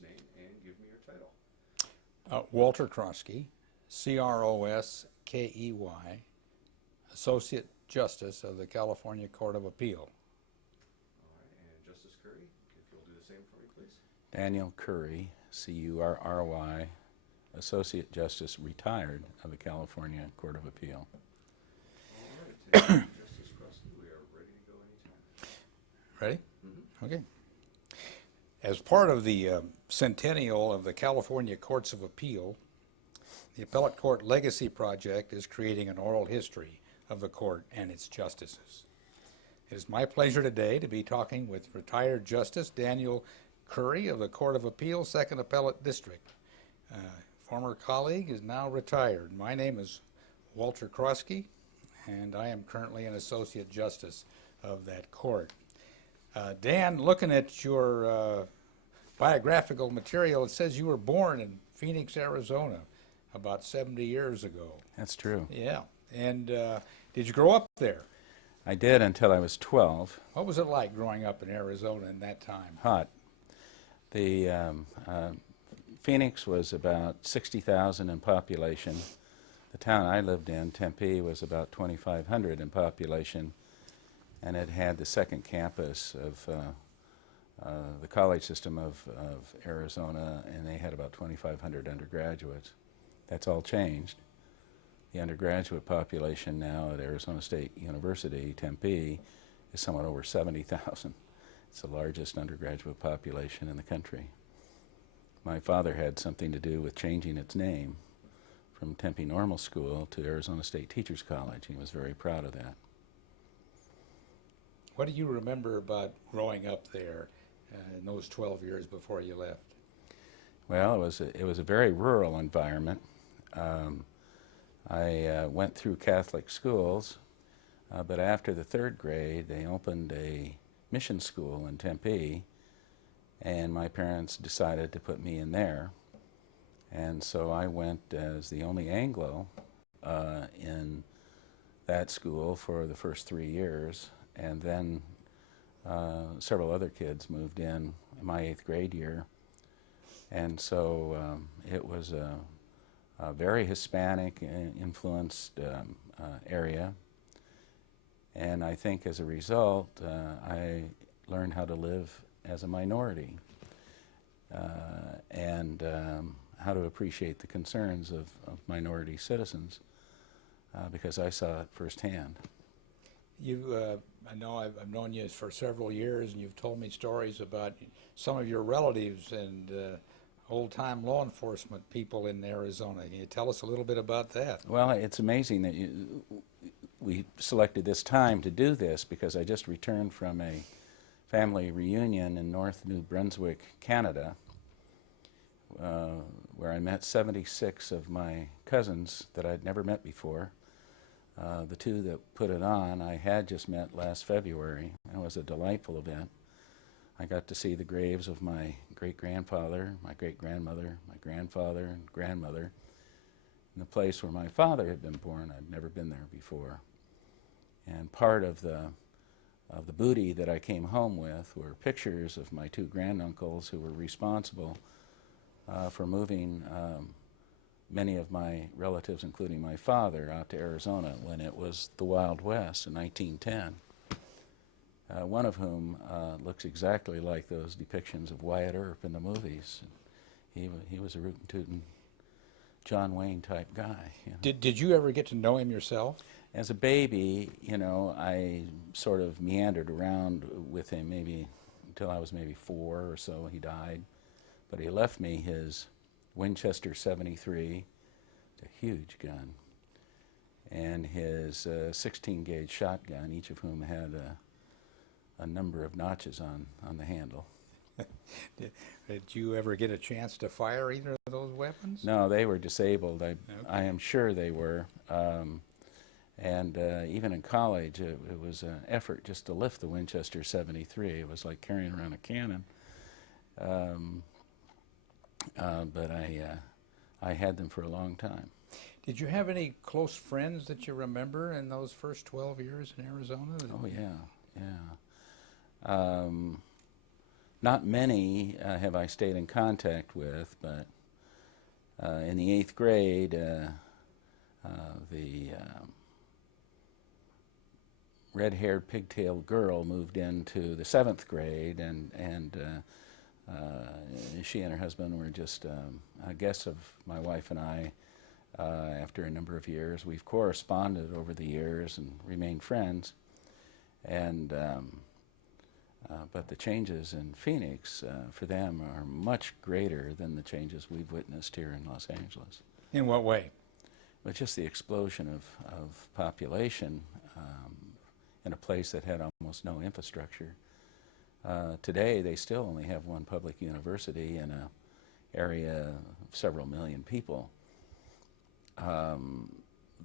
last name and give me your title. Walter Kroskey, Kroskey, Associate Justice of the California Court of Appeal. All right, and Justice Curry, if you'll do the same for me, please. Daniel Curry, Curry, Associate Justice, retired of the California Court of Appeal. All right, Justice Kroskey, we are ready to go anytime. Ready? Mm-hmm. Okay. As part of the centennial of the California Courts of Appeal, the Appellate Court Legacy Project is creating an oral history of the court and its justices. It is my pleasure today to be talking with retired Justice Daniel Curry of the Court of Appeal, 2nd Appellate District. Former colleague is now retired. My name is Walter Kroskey, and I am currently an Associate Justice of that court. Dan, looking at your biographical material, it says you were born in Phoenix, Arizona, about 70 years ago. That's true. Yeah. And did you grow up there? I did until I was 12. What was it like growing up in Arizona in that time? Hot. The Phoenix was about 60,000 in population. The town I lived in, Tempe, was about 2,500 in population, and it had the second campus of the college system of Arizona, and they had about 2,500 undergraduates. That's all changed. The undergraduate population now at Arizona State University, Tempe, is somewhat over 70,000. It's the largest undergraduate population in the country. My father had something to do with changing its name from Tempe Normal School to Arizona State Teachers College. He was very proud of that. What do you remember about growing up there in those 12 years before you left? Well, it was a very rural environment. I went through Catholic schools, but after the 3rd grade, they opened a mission school in Tempe, and my parents decided to put me in there. And so I went as the only Anglo in that school for the first 3 years, and then several other kids moved in my 8th grade year. And so it was a very Hispanic influenced area. And I think as a result, I learned how to live as a minority and how to appreciate the concerns of minority citizens because I saw it firsthand. I know I've known you for several years, and you've told me stories about some of your relatives and old-time law enforcement people in Arizona. Can you tell us a little bit about that? Well, it's amazing that we selected this time to do this because I just returned from a family reunion in North New Brunswick, Canada, where I met 76 of my cousins that I'd never met before. The 2 that put it on I had just met last February. It was a delightful event. I got to see the graves of my great-grandfather, my great-grandmother, my grandfather, and grandmother, in the place where my father had been born. I'd never been there before. And part of the booty that I came home with were pictures of my 2 granduncles who were responsible for moving many of my relatives, including my father, out to Arizona when it was the Wild West in 1910. One of whom looks exactly like those depictions of Wyatt Earp in the movies. He was a rootin' tootin' John Wayne type guy. You know. Did you ever get to know him yourself? As a baby, I sort of meandered around with him maybe until I was maybe 4 or so. He died. But he left me his Winchester 73, a huge gun, and his 16-gauge shotgun, each of whom had a number of notches on the handle. Did you ever get a chance to fire either of those weapons? No, they were disabled. Okay. I am sure they were. And even in college, it was an effort just to lift the Winchester 73. It was like carrying around a cannon. But I had them for a long time. Did you have any close friends that you remember in those first 12 years in Arizona? Oh, yeah. Not many have I stayed in contact with, but in the 8th grade, the red-haired, pigtailed girl moved into the 7th grade, and she and her husband were just guests of my wife and I. After a number of years, we've corresponded over the years and remained friends. And but the changes in Phoenix for them are much greater than the changes we've witnessed here in Los Angeles. In what way? But just the explosion of population in a place that had almost no infrastructure. Today, they still only have one public university in an area of several million people.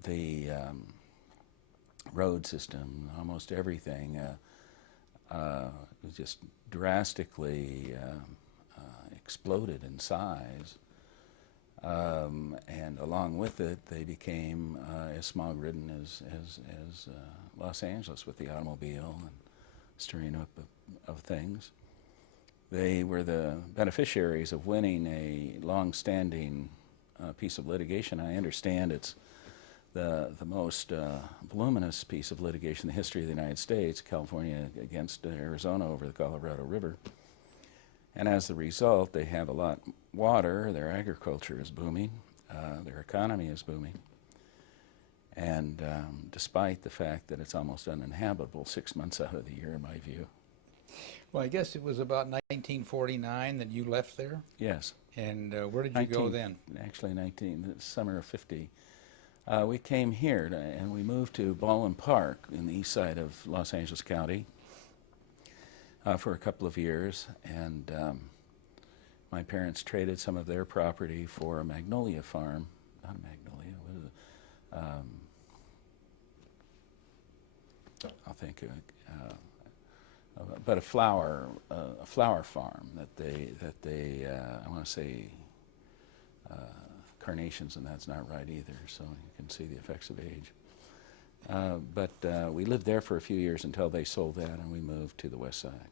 The road system, almost everything, just drastically exploded in size. And along with it, they became as smog-ridden as Los Angeles with the automobile and stirring up of things. They were the beneficiaries of winning a long-standing piece of litigation. I understand it's the most voluminous piece of litigation in the history of the United States, California against Arizona over the Colorado River. And as a result, they have a lot of water, their agriculture is booming, their economy is booming. And despite the fact that it's almost uninhabitable 6 months out of the year, in my view. Well, I guess it was about 1949 that you left there? Yes. And where did you go then? Actually, the summer of 50. We came here, and we moved to Baldwin Park in the east side of Los Angeles County for a couple of years. And my parents traded some of their property for a magnolia farm. Not a magnolia, what is it? I'll think of it. But a flower farm that they I want to say carnations, and that's not right either, so you can see the effects of age. But we lived there for a few years until they sold that, and we moved to the west side.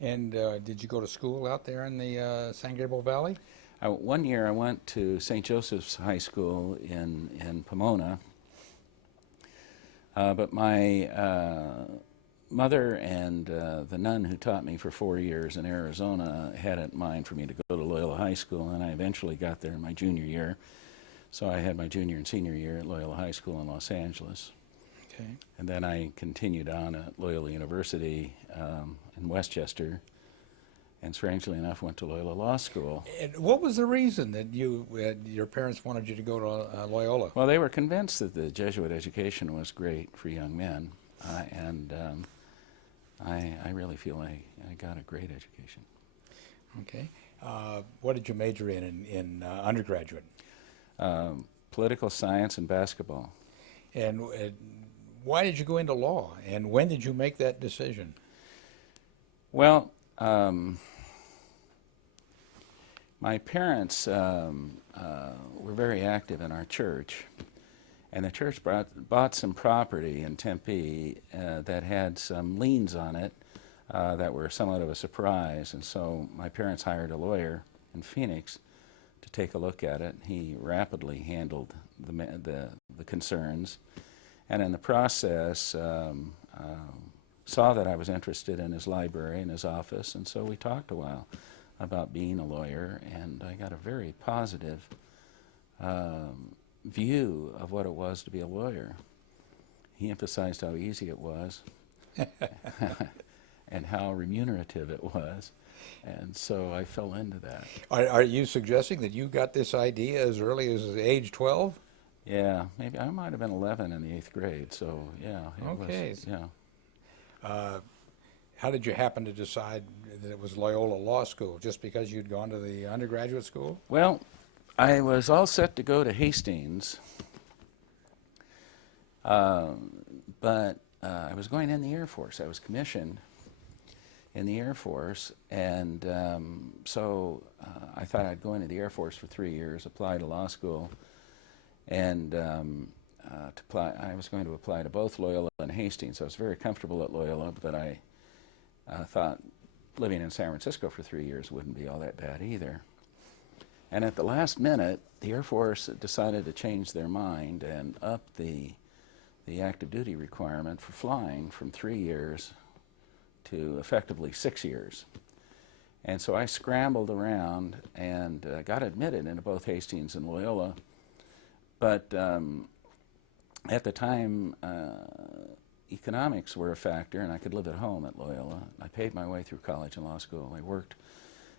And did you go to school out there in the San Gabriel Valley? One year I went to St. Joseph's High School in Pomona, but my mother and the nun who taught me for 4 years in Arizona had it in mind for me to go to Loyola High School, and I eventually got there in my junior year. So I had my junior and senior year at Loyola High School in Los Angeles. Okay. And then I continued on at Loyola University in Westchester, and strangely enough went to Loyola Law School. And what was the reason that your parents wanted you to go to Loyola? Well, they were convinced that the Jesuit education was great for young men, and I really feel I got a great education. Okay. What did you major in undergraduate? Political science and basketball. And why did you go into law? And when did you make that decision? Well, my parents were very active in our church, and the church bought some property in Tempe that had some liens on it that were somewhat of a surprise, and so my parents hired a lawyer in Phoenix to take a look at it. He rapidly handled the concerns, and in the process saw that I was interested in his library and his office, and so we talked a while about being a lawyer, and I got a very positive view of what it was to be a lawyer. He emphasized how easy it was and how remunerative it was, and so I fell into that. Are you suggesting that you got this idea as early as age 12? Yeah, maybe I might have been 11 in the 8th grade, so yeah. Okay. Yeah. How did you happen to decide that it was Loyola Law School? Just because you'd gone to the undergraduate school? Well, I was all set to go to Hastings, but I was going in the Air Force. I was commissioned in the Air Force, and so I thought I'd go into the Air Force for 3 years, apply to law school, and I was going to apply to both Loyola and Hastings. I was very comfortable at Loyola, but I thought living in San Francisco for 3 years wouldn't be all that bad either. And at the last minute, the Air Force decided to change their mind and up the active duty requirement for flying from 3 years to effectively 6 years. And so I scrambled around and got admitted into both Hastings and Loyola. But at the time, economics were a factor, and I could live at home at Loyola. I paid my way through college and law school. I worked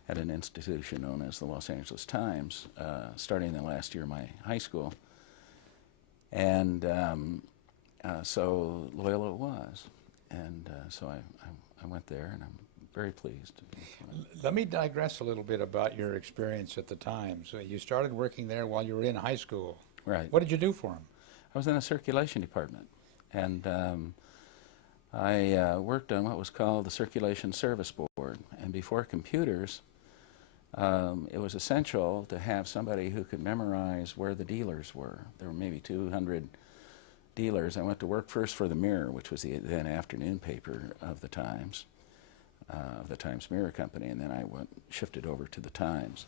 at an institution known as the Los Angeles Times, starting the last year of my high school. And so Loyola it was. And so I went there, and I'm very pleased. Let me digress a little bit about your experience at the Times. You started working there while you were in high school. Right. What did you do for them? I was in the circulation department, and I worked on what was called the Circulation Service Board. And before computers, it was essential to have somebody who could memorize where the dealers were. There were maybe 200 dealers. I went to work first for the Mirror, which was the then afternoon paper of the Times Mirror Company, and then I shifted over to the Times.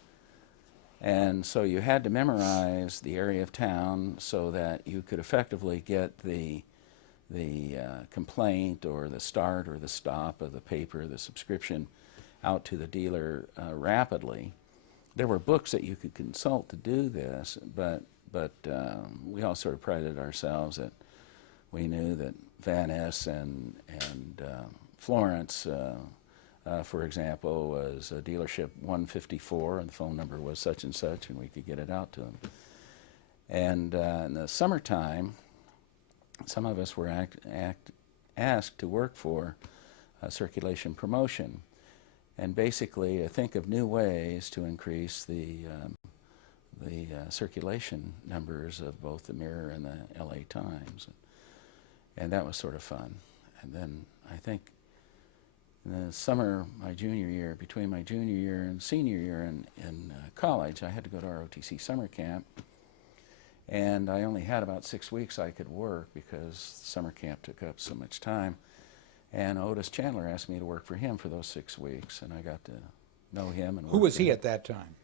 And so you had to memorize the area of town so that you could effectively get the complaint or the start or the stop of the paper, the subscription, out to the dealer rapidly. There were books that you could consult to do this, but we all sort of prided ourselves that we knew that Van Ness and Florence, for example, was dealership 154, and the phone number was such and such, and we could get it out to them. And in the summertime, some of us were asked to work for circulation promotion, and basically think of new ways to increase the circulation numbers of both the Mirror and the LA Times. And that was sort of fun. And then I think in the summer, my junior year, between my junior year and senior year in college, I had to go to ROTC summer camp. And I only had about 6 weeks I could work because summer camp took up so much time. And Otis Chandler asked me to work for him for those 6 weeks, and I got to know him. And Who was he at that time?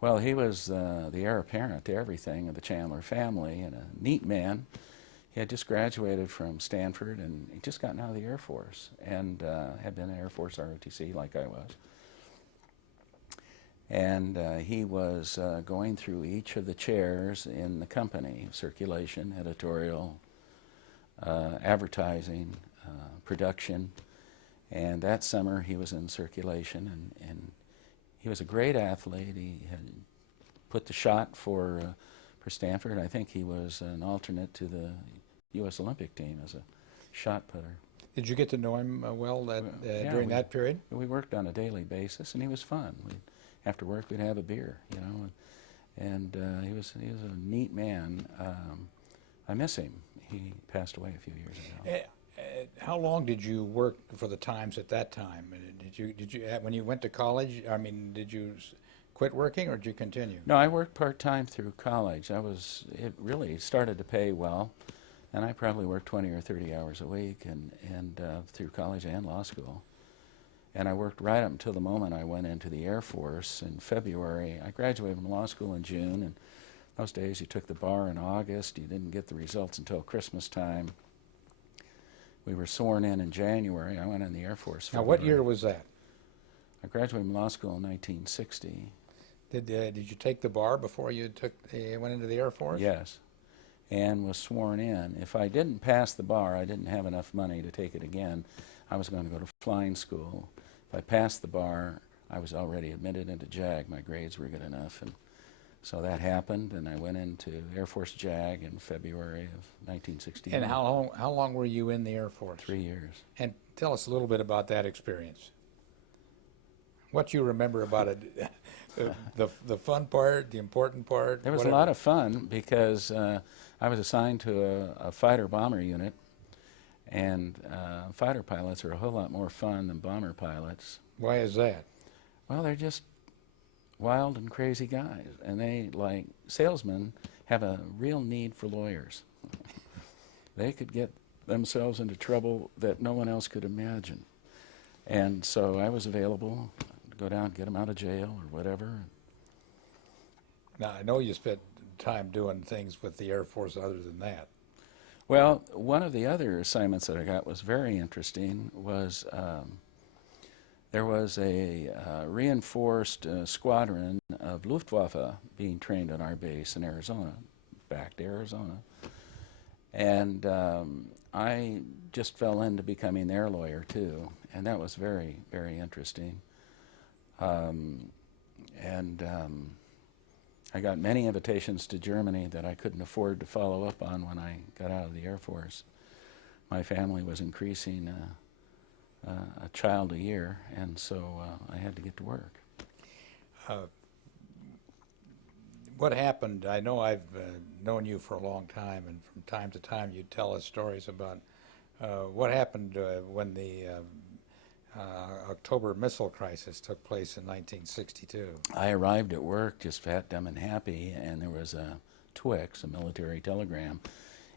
Well, he was the heir apparent to everything of the Chandler family, and a neat man. He had just graduated from Stanford, and he just gotten out of the Air Force, and had been in Air Force ROTC like I was. And he was going through each of the chairs in the company: circulation, editorial, advertising, production. And that summer he was in circulation, and he was a great athlete. He had put the shot for Stanford. I think he was an alternate to the U.S. Olympic team as a shot putter. Did you get to know him well Yeah, during that period? We worked on a daily basis, and he was fun. After work, we'd have a beer, you know, and he was a neat man. I miss him. He passed away a few years ago. How long did you work for the Times at that time? Did you when you went to college? I mean, did you quit working or did you continue? No, I worked part-time through college. It really started to pay well, and I probably worked 20 or 30 hours a week, and through college and law school. And I worked right up until the moment I went into the Air Force in February. I graduated from law school in June, and those days you took the bar in August. You didn't get the results until Christmas time. We were sworn in January. I went in the Air Force. Now, what year was that? I graduated from law school in 1960. Did you take the bar before you went into the Air Force? Yes, and was sworn in. If I didn't pass the bar, I didn't have enough money to take it again. I was going to go to flying school. If I passed the bar, I was already admitted into JAG. My grades were good enough, and so that happened, and I went into Air Force JAG in February of 1968. And how long were you in the Air Force? 3 years. And tell us a little bit about that experience. What you remember about it, the fun part, the important part? There was whatever. a lot of fun because I was assigned to a fighter bomber unit, and fighter pilots are a whole lot more fun than bomber pilots. Why is that? Well, they're just wild and crazy guys, and they, like salesmen, have a real need for lawyers. They could get themselves into trouble that no one else could imagine. And so I was available to go down, get him out of jail or whatever. Now, I know you spent time doing things with the Air Force other than that. Well, one of the other assignments that I got was very interesting. Was there was a reinforced squadron of Luftwaffe being trained on our base in Arizona, back to Arizona. And I just fell into becoming their lawyer too, and that was very, very interesting. I got many invitations to Germany that I couldn't afford to follow up on when I got out of the Air Force. My family was increasing a child a year, and so I had to get to work. What happened? I know I've known you for a long time, and from time to time you tell us stories about what happened when the October missile crisis took place in 1962. I arrived at work just fat, dumb, and happy, and there was a Twix, a military telegram,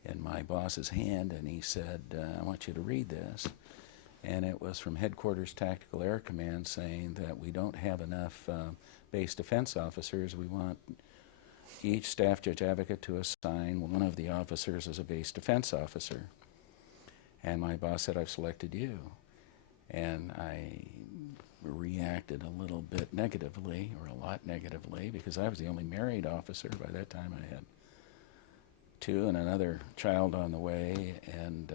in my boss's hand, and he said, I want you to read this. And it was from Headquarters Tactical Air Command saying that we don't have enough base defense officers. We want each staff judge advocate to assign one of the officers as a base defense officer. And my boss said, I've selected you. And I reacted a little bit negatively, or a lot negatively, because I was the only married officer. By that time I had two and another child on the way. And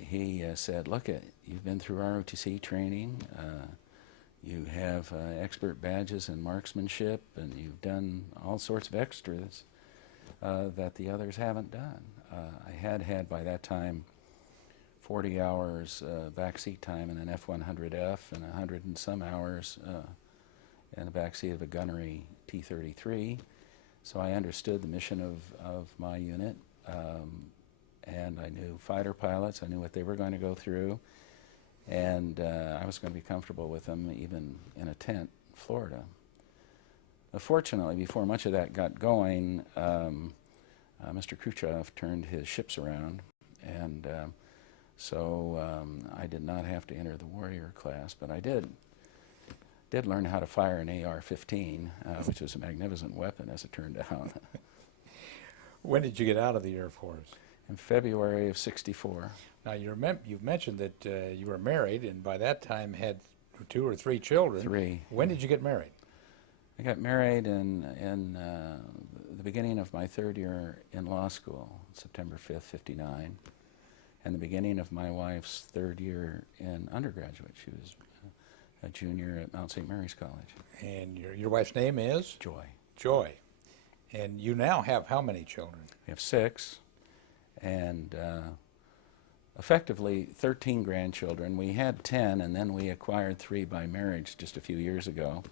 he said, look, you've been through ROTC training. You have expert badges in marksmanship, and you've done all sorts of extras that the others haven't done. I had by that time 40 hours backseat time in an F-100F and 100 and some hours in the backseat of a gunnery T-33. So I understood the mission of my unit, and I knew fighter pilots. I knew what they were going to go through, and I was going to be comfortable with them even in a tent in Florida. Fortunately, before much of that got going, Mr. Khrushchev turned his ships around, and so I did not have to enter the warrior class, but I did learn how to fire an AR-15, which was a magnificent weapon, as it turned out. When did you get out of the Air Force? In February of '64. Now, you've mentioned that you were married, and by that time had 2 or 3 children. 3. When did you get married? I got married in the beginning of my 3rd year in law school, September 5th, '59, and the beginning of my wife's 3rd year in undergraduate. She was a junior at Mount St. Mary's College. And your wife's name is? Joy. Joy. And you now have how many children? We have 6, and effectively 13 grandchildren. We had 10, and then we acquired 3 by marriage just a few years ago.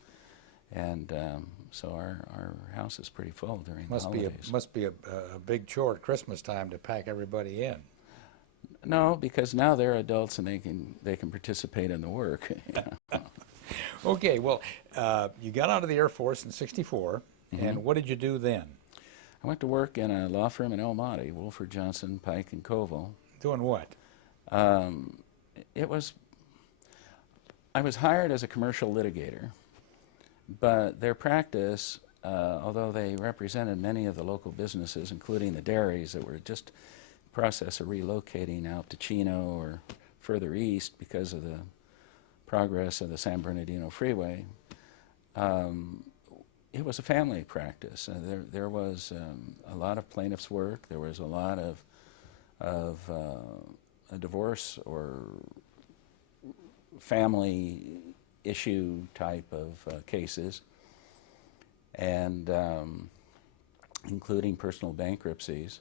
And so our house is pretty full during the holidays. Must be a big chore at Christmas time to pack everybody in. No, because now they're adults and they can participate in the work. Okay, well, you got out of the Air Force in '64, and what did you do then? I went to work in a law firm in El Monte, Wolford Johnson, Pike, and Koval. Doing what? I was hired as a commercial litigator, but their practice, although they represented many of the local businesses, including the dairies that were just in the process of relocating out to Chino or further east because of the progress of the San Bernardino Freeway, it was a family practice. There was a lot of plaintiff's work. There was a lot of a divorce or family issue type of cases, and including personal bankruptcies.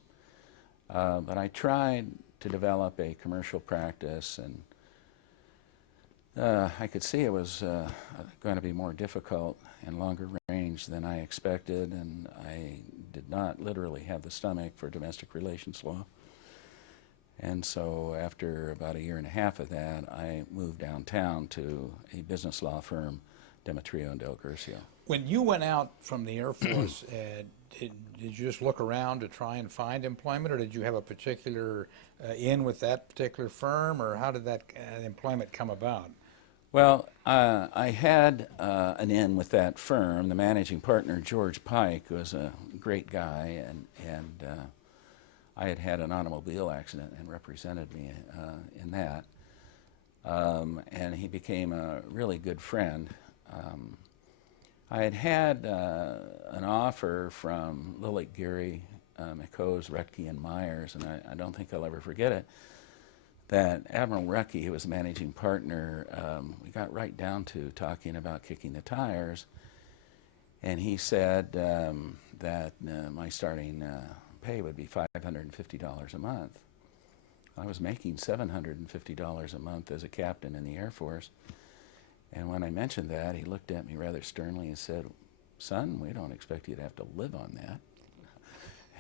But I tried to develop a commercial practice, and I could see it was going to be more difficult and longer range than I expected, and I did not literally have the stomach for domestic relations law. And so after about 1.5 years of that, I moved downtown to a business law firm Demetrio and Del Guercio. When you went out from the Air Force, did you just look around to try and find employment, or did you have a particular in with that particular firm, or how did that employment come about? Well, I had an in with that firm. The managing partner, George Pike, was a great guy, and I had had an automobile accident and represented me in that. And he became a really good friend. I had had an offer from Lillick, Geary, McCose, Rutke, and Myers, and I don't think I'll ever forget it, that Admiral Rutke, who was the managing partner, we got right down to talking about kicking the tires, and he said that my starting pay would be $550 a month. I was making $750 a month as a captain in the Air Force. And when I mentioned that, he looked at me rather sternly and said, "Son, we don't expect you to have to live on that."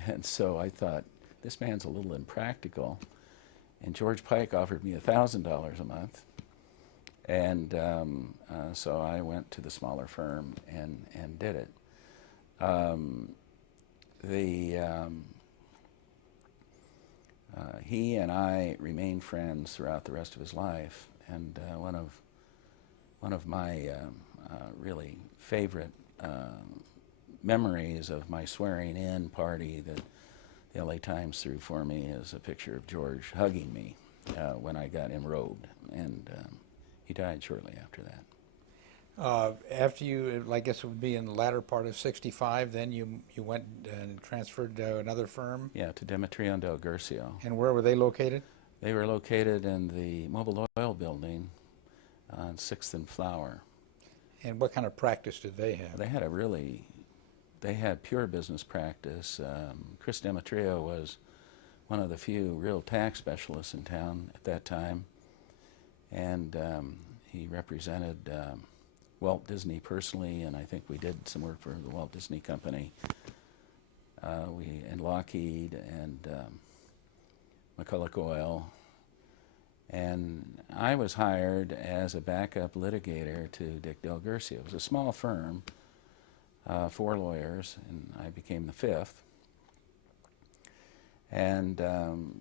And so I thought, this man's a little impractical. And George Pike offered me $1,000 a month. And so I went to the smaller firm and did it. He and I remained friends throughout the rest of his life. And one of my really favorite memories of my swearing in party that the LA Times threw for me is a picture of George hugging me when I got enrobed, and he died shortly after that. After you, I guess it would be in the latter part of '65, then you went and transferred to another firm? Yeah, to Demetrio and Del Guercio. And where were they located? They were located in the Mobile Oil Building on 6th and Flower. And what kind of practice did they have? They had pure business practice. Chris Demetrio was one of the few real tax specialists in town at that time, and he represented Walt Disney personally, and I think we did some work for the Walt Disney Company. And Lockheed and McCulloch Oil. And I was hired as a backup litigator to Dick Del Guercio. It was a small firm, 4 lawyers, and I became the 5th. And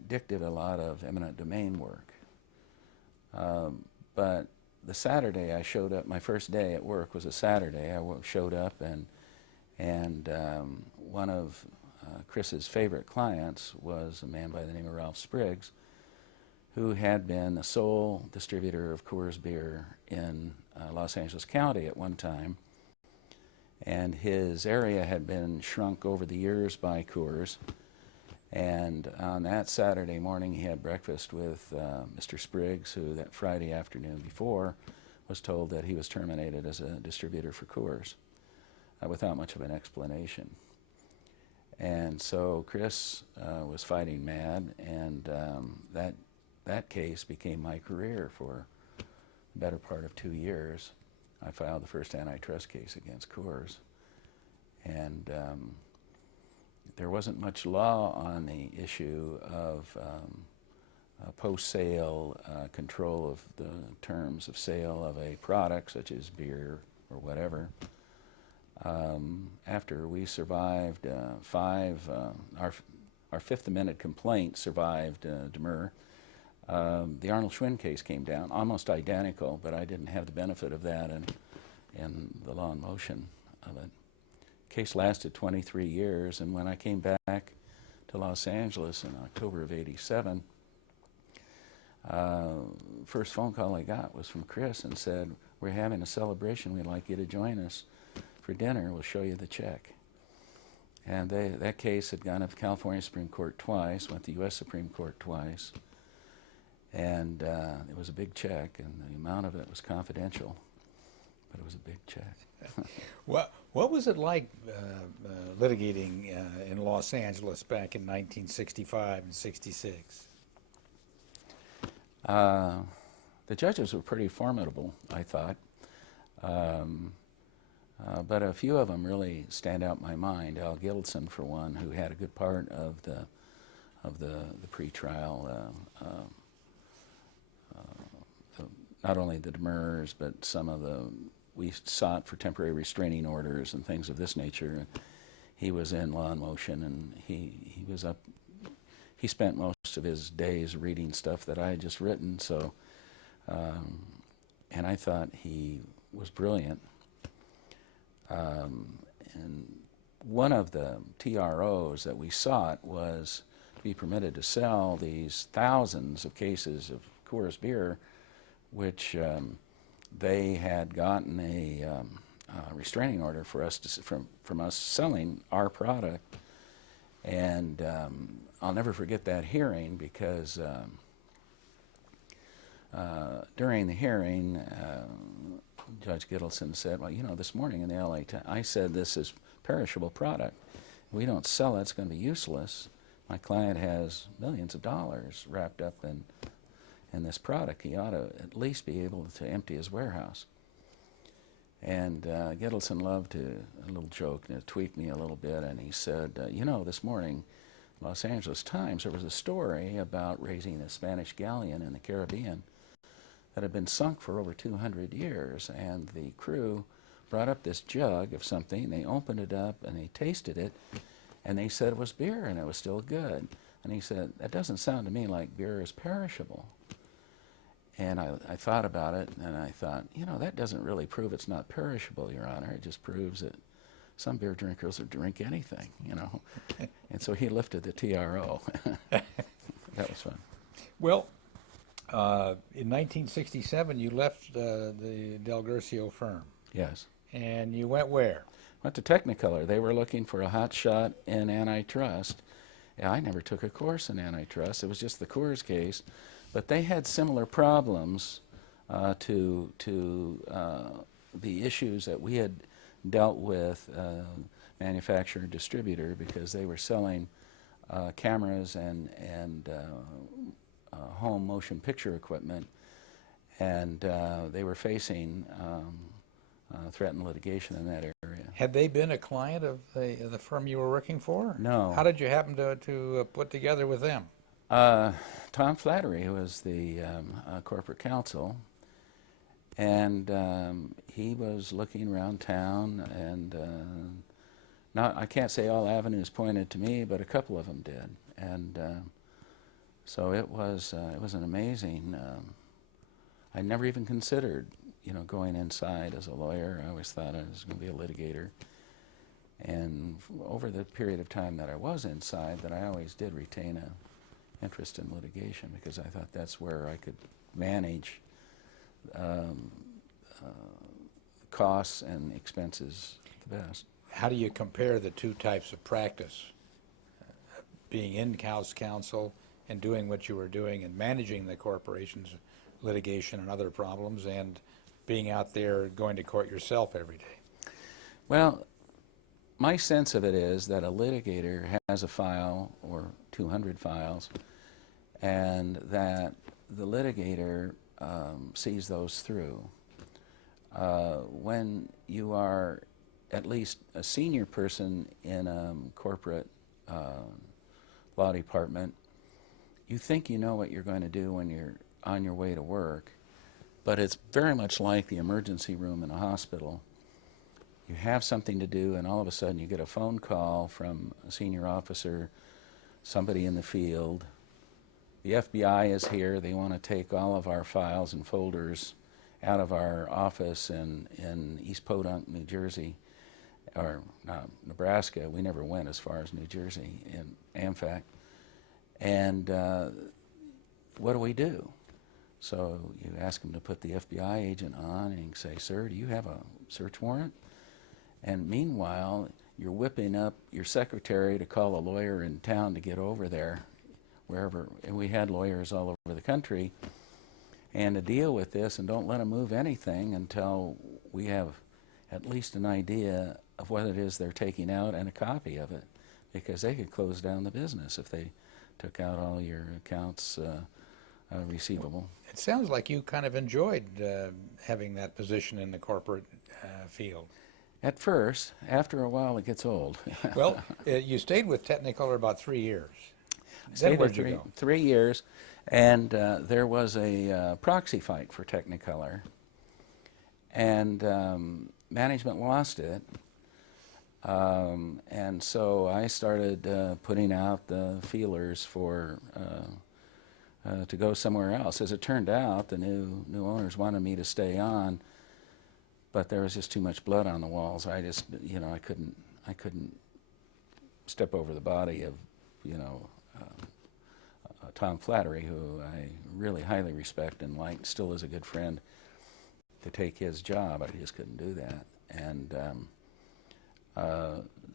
Dick did a lot of eminent domain work. But the Saturday I showed up, my first day at work was a Saturday. I showed up, and one of Chris's favorite clients was a man by the name of Ralph Spriggs, who had been the sole distributor of Coors beer in Los Angeles County at one time. And his area had been shrunk over the years by Coors. And on that Saturday morning, he had breakfast with Mr. Spriggs, who that Friday afternoon before was told that he was terminated as a distributor for Coors without much of an explanation. And so Chris was fighting mad, and that case became my career for the better part of 2 years. I filed the first antitrust case against Coors, and there wasn't much law on the issue of post-sale control of the terms of sale of a product such as beer or whatever. After we survived our Fifth Amendment complaint survived demur. The Arnold Schwinn case came down, almost identical, but I didn't have the benefit of that in the law in motion of it. Case lasted 23 years, and when I came back to Los Angeles in October of '87, first phone call I got was from Chris and said, "We're having a celebration. We'd like you to join us for dinner. We'll show you the check." And that case had gone up to California Supreme Court twice, went to the U.S. Supreme Court twice, and it was a big check, and the amount of it was confidential, but it was a big check. What was it like litigating in Los Angeles back in 1965 and '66? The judges were pretty formidable, I thought. But a few of them really stand out in my mind. Al Gildson, for one, who had a good part of the pretrial, not only the demurs, but some of the we sought for temporary restraining orders and things of this nature. And he was in Law in Motion, and he was up. He spent most of his days reading stuff that I had just written. So, and I thought he was brilliant. And one of the TROs that we sought was to be permitted to sell these thousands of cases of Coors beer, which they had gotten a restraining order for us to, from us selling our product. And I'll never forget that hearing, because during the hearing, Judge Gittleson said, well, you know, this morning in the LA Times, I said this is perishable product. We don't sell it, it's going to be useless. My client has millions of dollars wrapped up in this product. He ought to at least be able to empty his warehouse. And Gittleson loved to, a little joke, and it tweaked me a little bit, and he said, you know, this morning, Los Angeles Times, there was a story about raising a Spanish galleon in the Caribbean that had been sunk for over 200 years, and the crew brought up this jug of something, they opened it up, and they tasted it, and they said it was beer, and it was still good. And he said, that doesn't sound to me like beer is perishable. And I thought about it, and I thought, you know, that doesn't really prove it's not perishable, Your Honor. It just proves that some beer drinkers will drink anything, you know. And so he lifted the TRO. That was fun. Well, in 1967, you left the Del Guercio firm. Yes. And you went where? Went to Technicolor. They were looking for a hot shot in antitrust. Yeah, I never took a course in antitrust. It was just the Coors case. But they had similar problems to the issues that we had dealt with, manufacturer and distributor, because they were selling cameras and home motion picture equipment, and they were facing threatened litigation in that area. Had they been a client of the firm you were working for? No. How did you happen to put together with them? Tom Flattery, who was the corporate counsel, and he was looking around town, and I can't say all avenues pointed to me, but a couple of them did, and so it was an amazing. I never even considered, you know, going inside as a lawyer. I always thought I was going to be a litigator, and over the period of time that I was inside, that I always did retain a interest in litigation, because I thought that's where I could manage costs and expenses the best. How do you compare the two types of practice, being in-house counsel and doing what you were doing and managing the corporation's litigation and other problems, and being out there going to court yourself every day? Well, my sense of it is that a litigator has a file or 200 files, and that the litigator sees those through. When you are at least a senior person in a corporate law department, you think you know what you're going to do when you're on your way to work, but it's very much like the emergency room in a hospital. You have something to do, and all of a sudden you get a phone call from a senior officer, somebody in the field. The FBI is here. They want to take all of our files and folders out of our office in East Podunk, New Jersey, or Nebraska. We never went as far as New Jersey, in Amfac. And what do we do? So you ask them to put the FBI agent on, and you say, sir, do you have a search warrant? And meanwhile, you're whipping up your secretary to call a lawyer in town to get over there, wherever. And we had lawyers all over the country, and to deal with this, and don't let them move anything until we have at least an idea of what it is they're taking out and a copy of it, because they could close down the business if they took out all your accounts receivable. It sounds like you kind of enjoyed having that position in the corporate field. At first. After a while, it gets old. Well, you stayed with Technicolor about 3 years. Stayed Then where'd there you go? 3 years, and there was a proxy fight for Technicolor, And management lost it. And so I started putting out the feelers for to go somewhere else. As it turned out, the new owners wanted me to stay on, but there was just too much blood on the walls. I just, I couldn't step over the body of, Tom Flattery, who I really highly respect and like, still is a good friend, to take his job. I just couldn't do that. And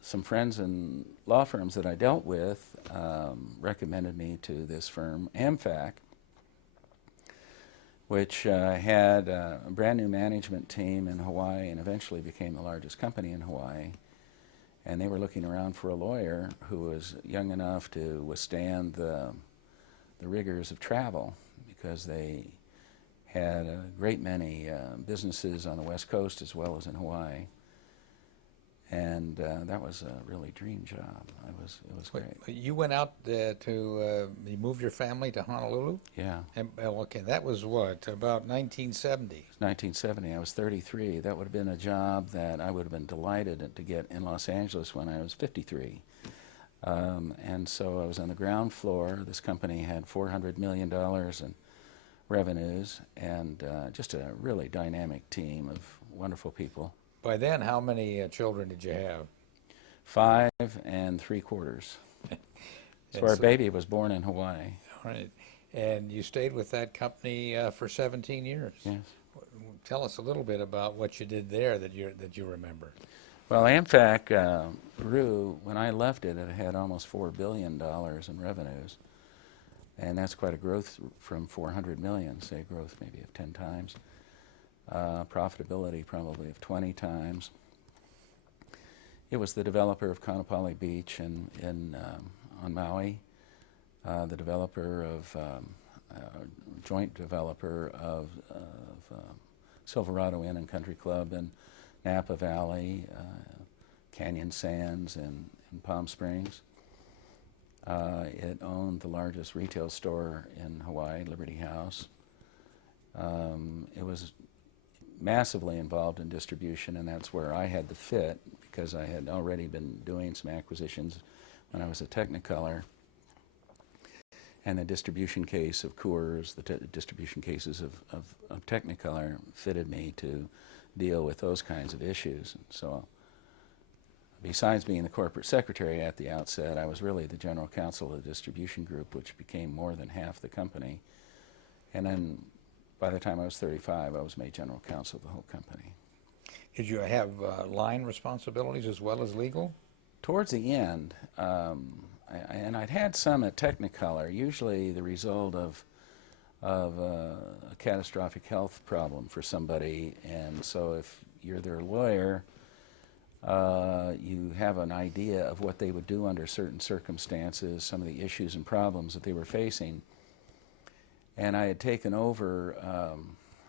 some friends in law firms that I dealt with recommended me to this firm, Amfac, which had a brand new management team in Hawaii and eventually became the largest company in Hawaii. And they were looking around for a lawyer who was young enough to withstand the rigors of travel, because they had a great many businesses on the West Coast as well as in Hawaii. And that was a really dream job. It was great. You went out you moved your family to Honolulu? Yeah. And, okay, that was what, about 1970? It was 1970. I was 33. That would have been a job that I would have been delighted to get in Los Angeles when I was 53. And so I was on the ground floor. This company had $400 million in revenues, and just a really dynamic team of wonderful people. By then, how many children did you have? 5 3/4. So our baby was born in Hawaii. All right. And you stayed with that company for 17 years. Yes. Tell us a little bit about what you did there that you remember. Well, Amfac grew. When I left it, it had almost $4 billion in revenues. And that's quite a growth from 400 million, say growth maybe of 10 times. Profitability probably of 20 times. It was the developer of Kaanapali Beach on Maui, the developer of, joint developer of Silverado Inn and Country Club in Napa Valley, Canyon Sands in Palm Springs. It owned the largest retail store in Hawaii, Liberty House. It was massively involved in distribution, and that's where I had the fit, because I had already been doing some acquisitions when I was at Technicolor. And the distribution case of Coors, the distribution cases of Technicolor fitted me to deal with those kinds of issues. And so besides being the corporate secretary at the outset, I was really the general counsel of the distribution group, which became more than half the company. And then by the time I was 35, I was made general counsel of the whole company. Did you have line responsibilities as well as legal? Towards the end, and I'd had some at Technicolor, usually the result of a catastrophic health problem for somebody. And so if you're their lawyer, you have an idea of what they would do under certain circumstances, some of the issues and problems that they were facing. And I had taken over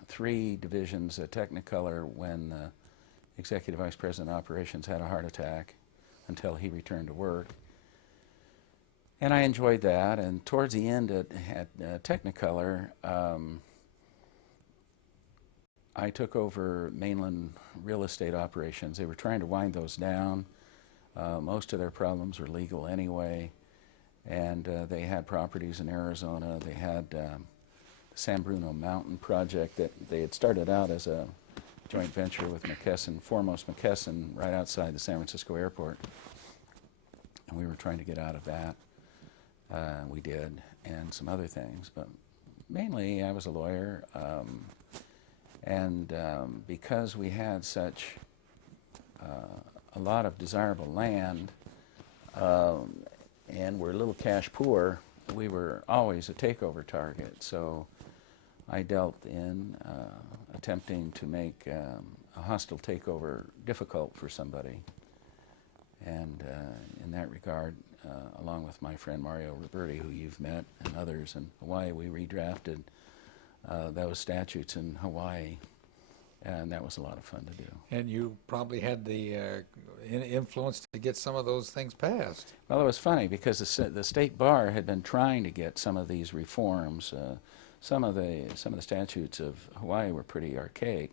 3 divisions at Technicolor when the Executive Vice President of Operations had a heart attack until he returned to work. And I enjoyed that. And towards the end at Technicolor, I took over mainland real estate operations. They were trying to wind those down. Most of their problems were legal anyway. And they had properties in Arizona. They had the San Bruno Mountain project that they had started out as a joint venture with McKesson, Foremost McKesson, right outside the San Francisco airport. And we were trying to get out of that. We did, and some other things. But mainly I was a lawyer. And because we had such a lot of desirable land, and we're a little cash poor, we were always a takeover target. So I dealt in attempting to make a hostile takeover difficult for somebody. And in that regard, along with my friend Mario Roberti, who you've met, and others in Hawaii, we redrafted those statutes in Hawaii. And that was a lot of fun to do. And you probably had the influence to get some of those things passed. Well, it was funny because the state bar had been trying to get some of these reforms. Some of the statutes of Hawaii were pretty archaic,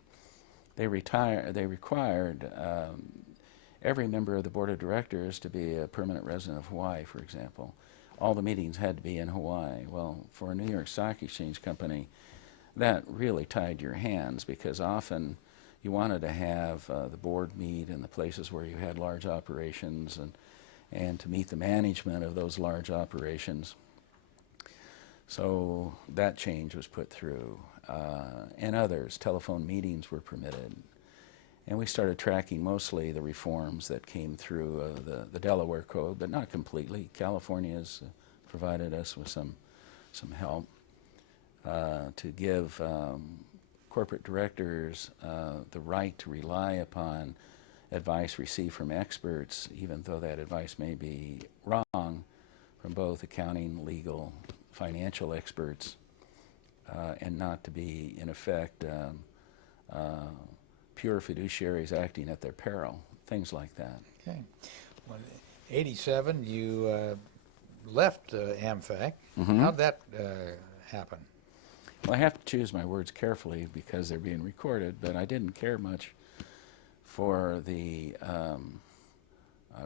they required every member of the board of directors to be a permanent resident of Hawaii, for example. All the meetings had to be in Hawaii. Well, for a New York Stock Exchange company, that really tied your hands, because often you wanted to have the board meet in the places where you had large operations, and to meet the management of those large operations. So that change was put through. And others, telephone meetings were permitted. And we started tracking mostly the reforms that came through the Delaware Code, but not completely. California's provided us with some help to give corporate directors the right to rely upon advice received from experts, even though that advice may be wrong, from both accounting, legal, financial experts, and not to be, in effect, pure fiduciaries acting at their peril, things like that. Okay. When 87, you left Amfac. Mhm. How'd that happen? Well, I have to choose my words carefully because they're being recorded, but I didn't care much for the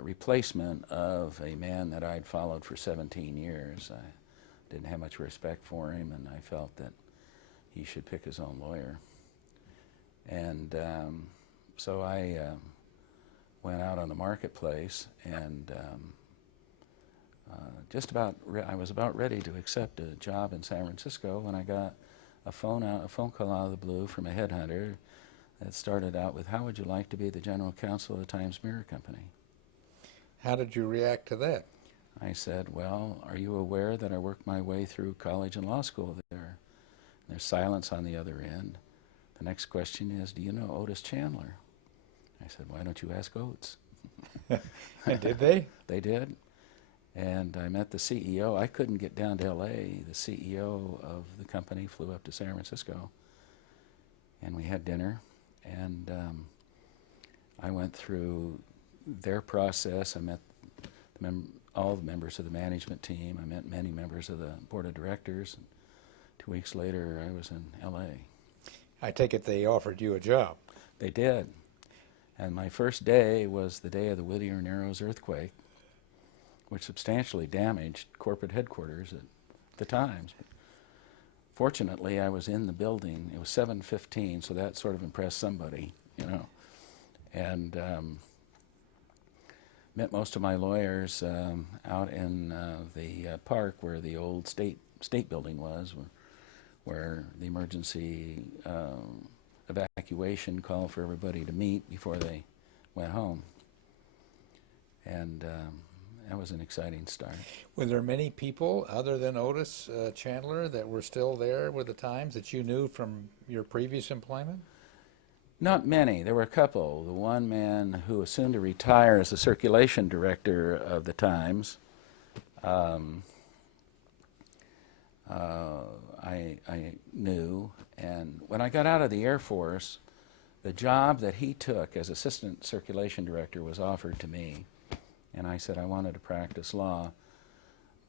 replacement of a man that I'd followed for 17 years. I didn't have much respect for him, and I felt that he should pick his own lawyer. And so I went out on the marketplace, and I was about ready to accept a job in San Francisco when I got a phone call out of the blue from a headhunter that started out with, "How would you like to be the general counsel of the Times Mirror Company?" How did you react to that? I said, "Well, are you aware that I worked my way through college and law school there?" There's silence on the other end. The next question is, "Do you know Otis Chandler?" I said, "Why don't you ask Oates?" Did they? They did. And I met the CEO. I couldn't get down to L.A. The CEO of the company flew up to San Francisco, and we had dinner. And I went through their process. I met all the members of the management team. I met many members of the board of directors. And 2 weeks later, I was in L.A. I take it they offered you a job. They did. And my first day was the day of the Whittier Narrows earthquake, which substantially damaged corporate headquarters at the Times. Fortunately, I was in the building. It was 7:15, so that sort of impressed somebody, you know. And met most of my lawyers out in the park where the old state building was, where the emergency evacuation called for everybody to meet before they went home. And that was an exciting start. Were there many people other than Otis Chandler that were still there with the Times that you knew from your previous employment? Not many. There were a couple. The one man who was soon to retire as the circulation director of the Times, I knew. And when I got out of the Air Force, the job that he took as assistant circulation director was offered to me. And I said I wanted to practice law,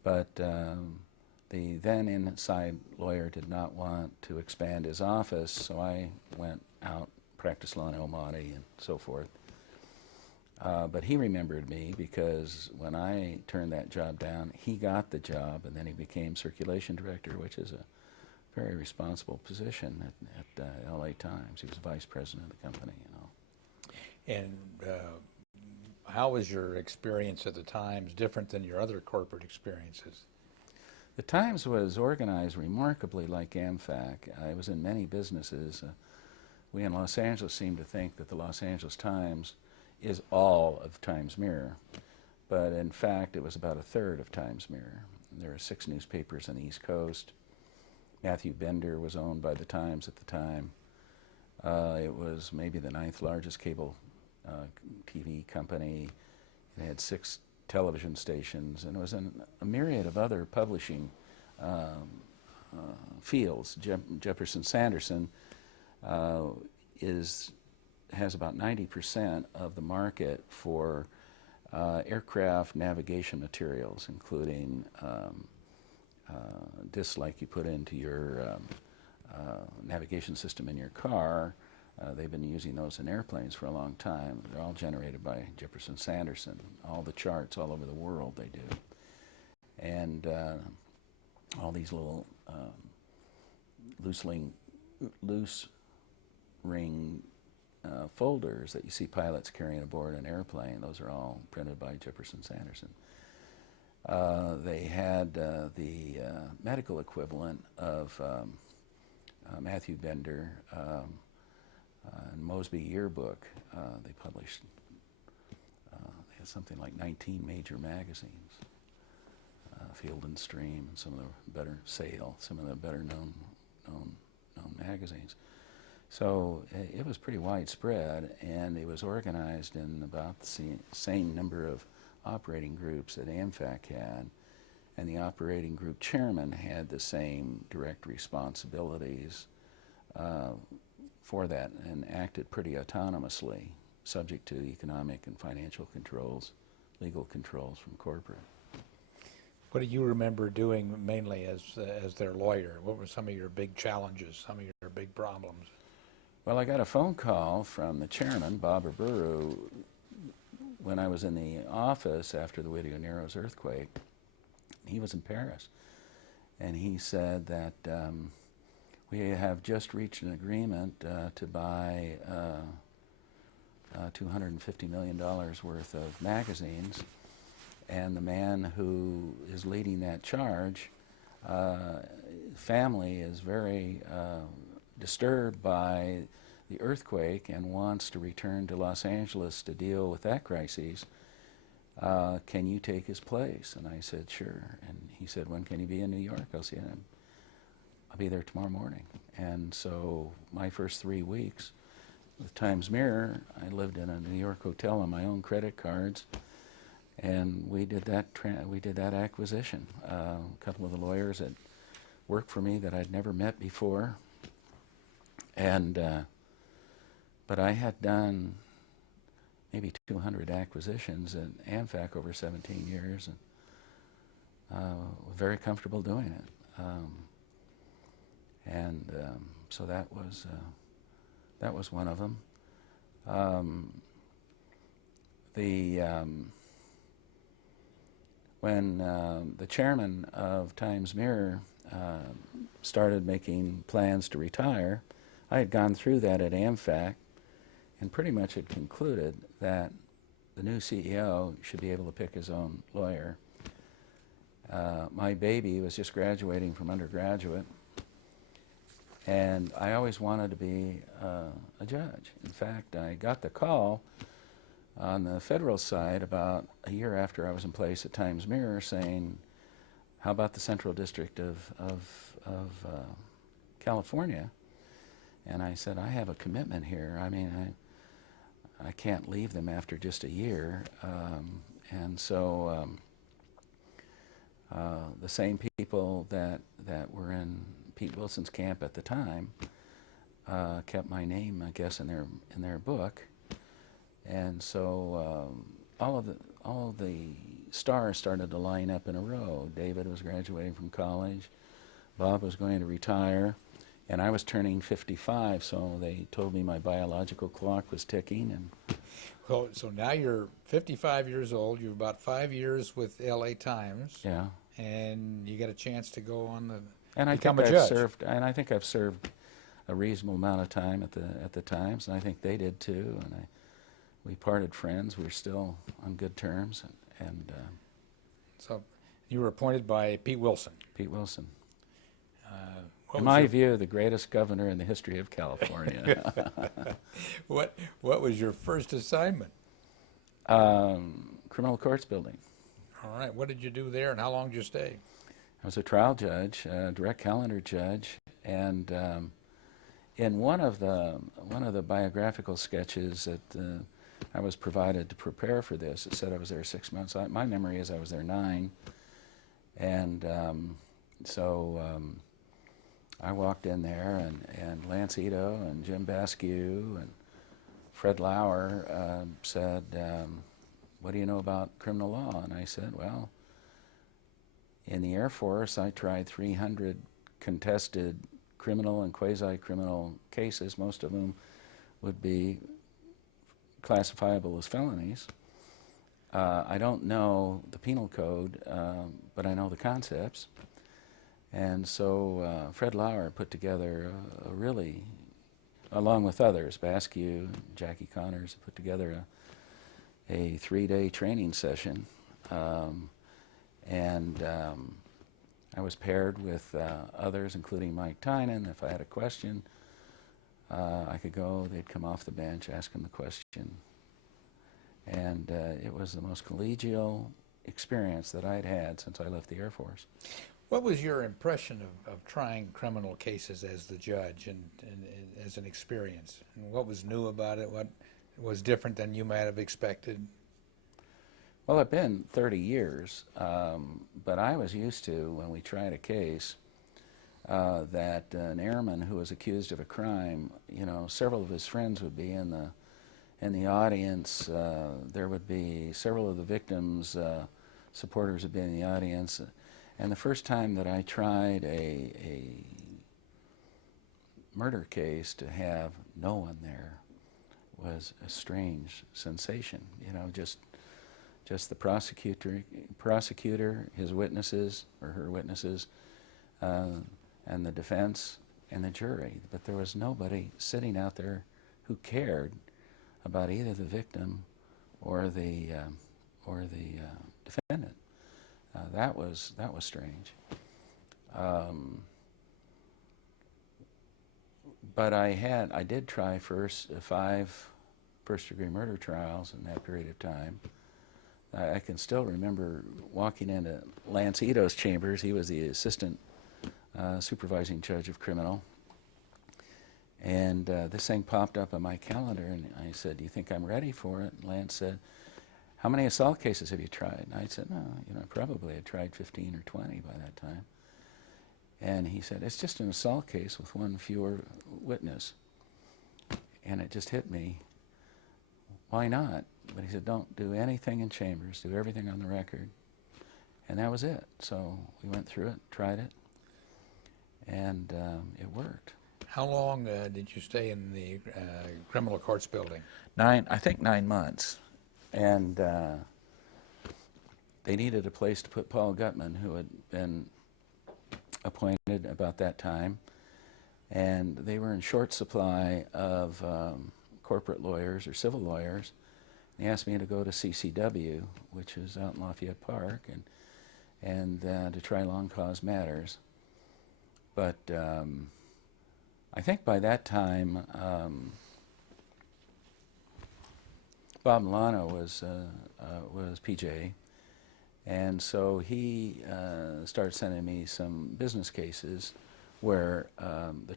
but the then inside lawyer did not want to expand his office, so I went out, practiced law in El Monte and so forth. But he remembered me because when I turned that job down, he got the job, and then he became circulation director, which is a very responsible position at LA Times. He was vice president of the company, you know. And how was your experience at the Times different than your other corporate experiences? The Times was organized remarkably like Amfac. I was in many businesses. We in Los Angeles seem to think that the Los Angeles Times is all of Times Mirror, but in fact it was about a third of Times Mirror. There are 6 newspapers on the East Coast. Matthew Bender was owned by the Times at the time. It was maybe the 9th largest cable TV company. It had 6 television stations, and it was in a myriad of other publishing fields. Jefferson Sanderson has about 90% of the market for aircraft navigation materials, including discs like you put into your navigation system in your car, They've been using those in airplanes for a long time. They're all generated by Jefferson Sanderson. All the charts all over the world they do. And all these little loose ring folders that you see pilots carrying aboard an airplane, those are all printed by Jefferson Sanderson. They had the medical equivalent of Matthew Bender and Mosby Yearbook. They published, they had something like 19 major magazines, Field and Stream, and some of the better Sale, some of the better known magazines. So it was pretty widespread, and it was organized in about the same number of operating groups that Amfac had, and the operating group chairman had the same direct responsibilities for that and acted pretty autonomously, subject to economic and financial controls, legal controls from corporate. What do you remember doing mainly as their lawyer? What were some of your big challenges, some of your big problems? Well, I got a phone call from the chairman, Bob Herburu, when I was in the office after the Whittier Narrows earthquake. He was in Paris, and he said that we have just reached an agreement to buy $250 million worth of magazines, and the man who is leading that charge, family is very disturbed by the earthquake and wants to return to Los Angeles to deal with that crisis. Can you take his place? And I said, sure. And he said, when can you be in New York? I'll see him. I'll be there tomorrow morning. And so my first 3 weeks with Times Mirror, I lived in a New York hotel on my own credit cards, and we did that acquisition. A couple of the lawyers that worked for me that I'd never met before, and but I had done maybe 200 acquisitions at Amfac over 17 years, and very comfortable doing it. So that was one of them. When the chairman of Times Mirror started making plans to retire, I had gone through that at Amfac and pretty much had concluded that the new CEO should be able to pick his own lawyer. My baby was just graduating from undergraduate, and I always wanted to be a judge. In fact, I got the call on the federal side about a year after I was in place at Times Mirror saying, how about the Central District of California? And I said, I have a commitment here. I mean, I can't leave them after just a year. And so the same people that were in Pete Wilson's camp at the time kept my name, I guess, in their book. And so all of the stars started to line up in a row. David was graduating from college. Bob was going to retire. And I was turning 55, so they told me my biological clock was ticking. And So now you're 55 years old. You've about 5 years with L.A. Times. yeah. And you get a chance to go on the And become a judge. I think I've served a reasonable amount of time at the Times, and I think they did too. And we parted friends. We're still on good terms. And So you were appointed by Pete Wilson. Pete Wilson, What in was my your- view, the greatest governor in the history of California. What was your first assignment? Criminal Courts Building. All right. What did you do there, and how long did you stay? I was a trial judge, a direct calendar judge, and in one of the biographical sketches that I was provided to prepare for this, it said I was there 6 months. My memory is I was there 9, and I walked in there, and Lance Ito and Jim Baskew and Fred Lauer said, what do you know about criminal law? And I said, well, in the Air Force, I tried 300 contested criminal and quasi-criminal cases, most of them would be classifiable as felonies. I don't know the penal code, but I know the concepts. And so Fred Lauer put together a really, along with others, Basque, Jackie Connors, put together a 3-day training session. I was paired with others, including Mike Tynan. If I had a question, I could go, they'd come off the bench, ask him the question. And it was the most collegial experience that I'd had since I left the Air Force. What was your impression of trying criminal cases as the judge and as an experience? And what was new about it? What was different than you might have expected? Well, it's been 30 years, but I was used to, when we tried a case, that an airman who was accused of a crime, you know, several of his friends would be in the audience. There would be several of the victims' supporters would be in the audience. And the first time that I tried a murder case, to have no one there was a strange sensation. You know, just the prosecutor, his witnesses or her witnesses, and the defense and the jury. But there was nobody sitting out there who cared about either the victim or the defendant. That was strange. But I did try 5 first-degree murder trials in that period of time. I can still remember walking into Lance Ito's chambers. He was the assistant supervising judge of criminal. And this thing popped up on my calendar, and I said, "Do you think I'm ready for it?" And Lance said, "How many assault cases have you tried?" And I said, "No, you know, I probably had tried 15 or 20 by that time." And he said, "It's just an assault case with one fewer witness." And it just hit me, why not? But he said, "Don't do anything in chambers, do everything on the record." And that was it. So we went through it, tried it, and it worked. How long did you stay in the criminal courts building? I think 9 months. And they needed a place to put Paul Gutman, who had been appointed about that time. And they were in short supply of corporate lawyers or civil lawyers. They asked me to go to CCW, which is out in Lafayette Park, and to try long cause matters. But I think by that time, Bob Milano was PJ, and so he started sending me some business cases where the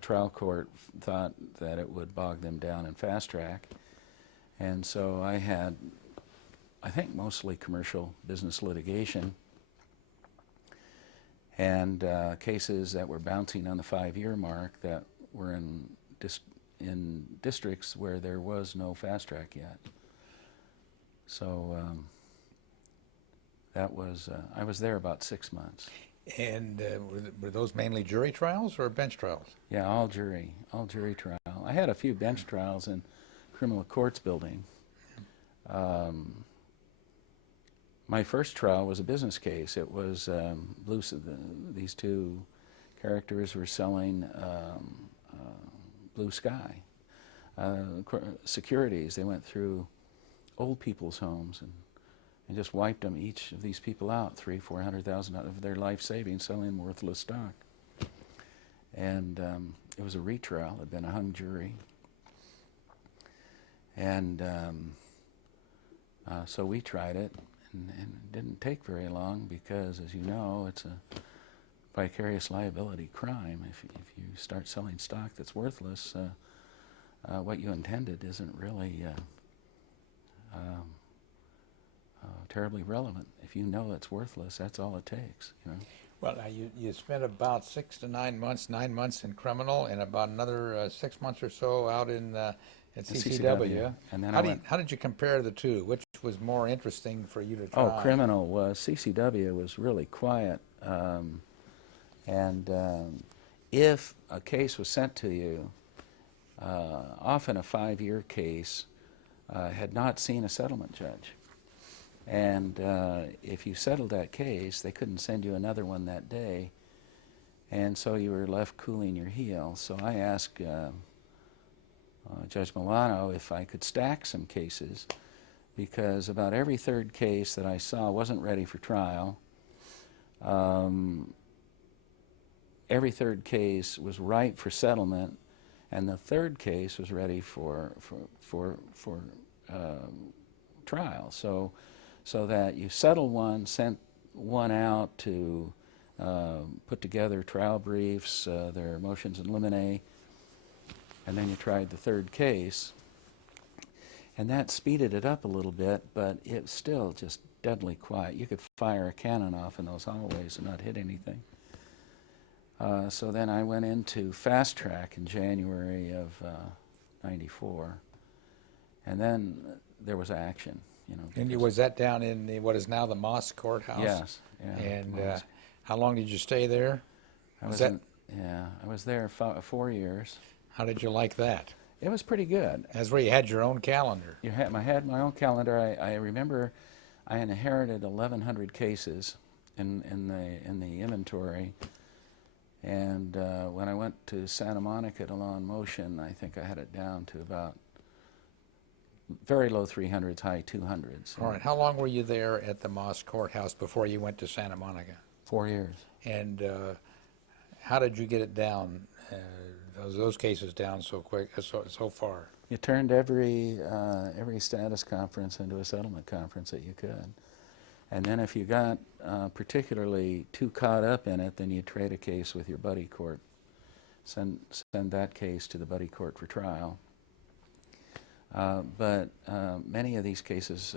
trial court thought that it would bog them down in FastTrack. And so I had, I think, mostly commercial business litigation and cases that were bouncing on the 5-year mark that were in districts where there was no FastTrack yet. So that was, I was there about 6 months. And were those mainly jury trials or bench trials? Yeah, all jury trial. I had a few bench trials in criminal courts building. My first trial was a business case. It was these two characters were selling Blue Sky securities. They went through old people's homes and just wiped them, each of these people out, $300,000-400,000 of their life savings, selling worthless stock. And it was a retrial. It had been a hung jury. And so we tried it, and it didn't take very long because, as you know, it's a vicarious liability crime. If you start selling stock that's worthless, what you intended isn't really terribly relevant. If you know it's worthless, that's all it takes. You know. Well, now you spent about 6 to 9 months, 9 months in criminal, and about another 6 months or so out in at CCW. And then How did you compare the two? Which was more interesting for you to try? Oh, criminal was, CCW was really quiet. If a case was sent to you, often a 5-year case, had not seen a settlement judge. And if you settled that case, they couldn't send you another one that day, and so you were left cooling your heels. So I asked Judge Milano if I could stack some cases, because about every third case that I saw wasn't ready for trial. Every third case was ripe for settlement, and the third case was ready for trial. So that you settle one, sent one out to put together trial briefs, their motions in limine, and then you tried the third case. And that speeded it up a little bit, but it's still just deadly quiet. You could fire a cannon off in those hallways and not hit anything. So then I went into FastTrack in January of '94, and then there was action. And was that down in what is now the Moss Courthouse? Yes. Yeah, And how long did you stay there? I was there 4 years. How did you like that? It was pretty good. That's where you had your own calendar. I had my own calendar. I remember I inherited 1,100 cases in the inventory, and when I went to Santa Monica to law in motion, I think I had it down to about very low 300s, high 200s. All right. How long were you there at the Moss Courthouse before you went to Santa Monica? 4 years. And how did you get it down? Those cases down so quick, so far? You turned every status conference into a settlement conference that you could. And then if you got particularly too caught up in it, then you trade a case with your buddy court. Send that case to the buddy court for trial. But many of these cases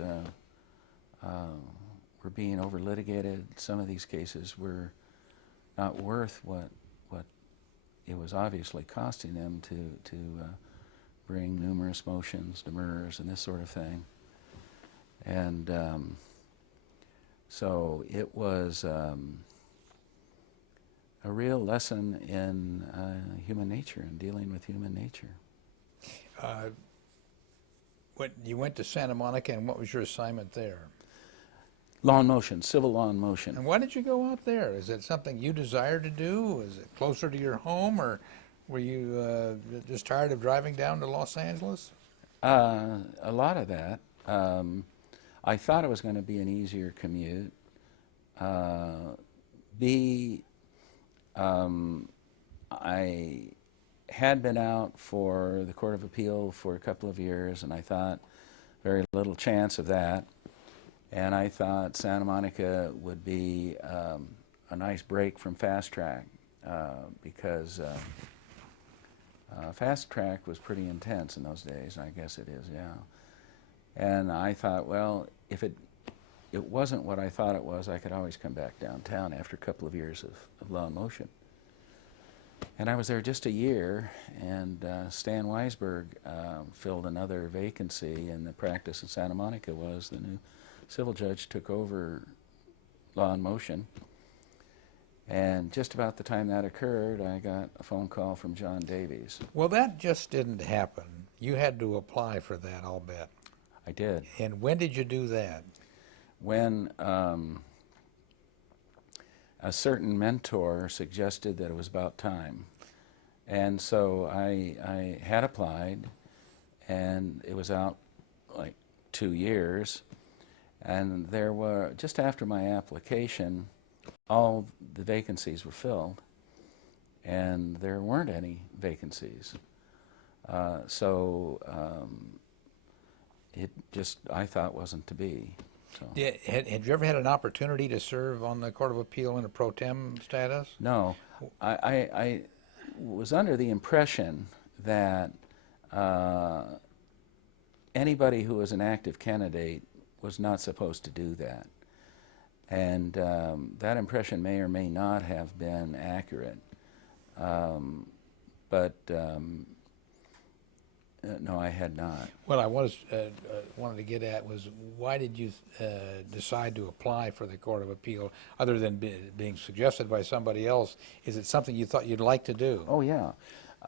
were being over-litigated. Some of these cases were not worth what it was obviously costing them to bring numerous motions, demurs, and this sort of thing. And so it was a real lesson in human nature and dealing with human nature. You went to Santa Monica, and what was your assignment there? Law in motion, civil law in motion. And why did you go out there? Is it something you desired to do? Is it closer to your home, or were you just tired of driving down to Los Angeles? A lot of that. I thought it was going to be an easier commute. I had been out for the Court of Appeal for a couple of years, and I thought very little chance of that. And I thought Santa Monica would be a nice break from FastTrack because FastTrack was pretty intense in those days, and I guess it is, yeah. And I thought, well, if it wasn't what I thought it was, I could always come back downtown after a couple of years of law in motion. And I was there just a year, and Stan Weisberg filled another vacancy in the practice in Santa Monica. Was the new civil judge took over law in motion. And just about the time that occurred, I got a phone call from John Davies. Well, that just didn't happen. You had to apply for that, I'll bet. I did. And when did you do that? When a certain mentor suggested that it was about time. And so I had applied, and it was out like 2 years. And there were, just after my application, all the vacancies were filled, and there weren't any vacancies. It just, I thought, wasn't to be. So. Had you ever had an opportunity to serve on the Court of Appeal in a pro tem status? No. I was under the impression that anybody who was an active candidate was not supposed to do that. And that impression may or may not have been accurate. But no, I had not. Well, I wanted to get at was, why did you decide to apply for the Court of Appeal, other than being suggested by somebody else? Is it something you thought you'd like to do? Oh, yeah.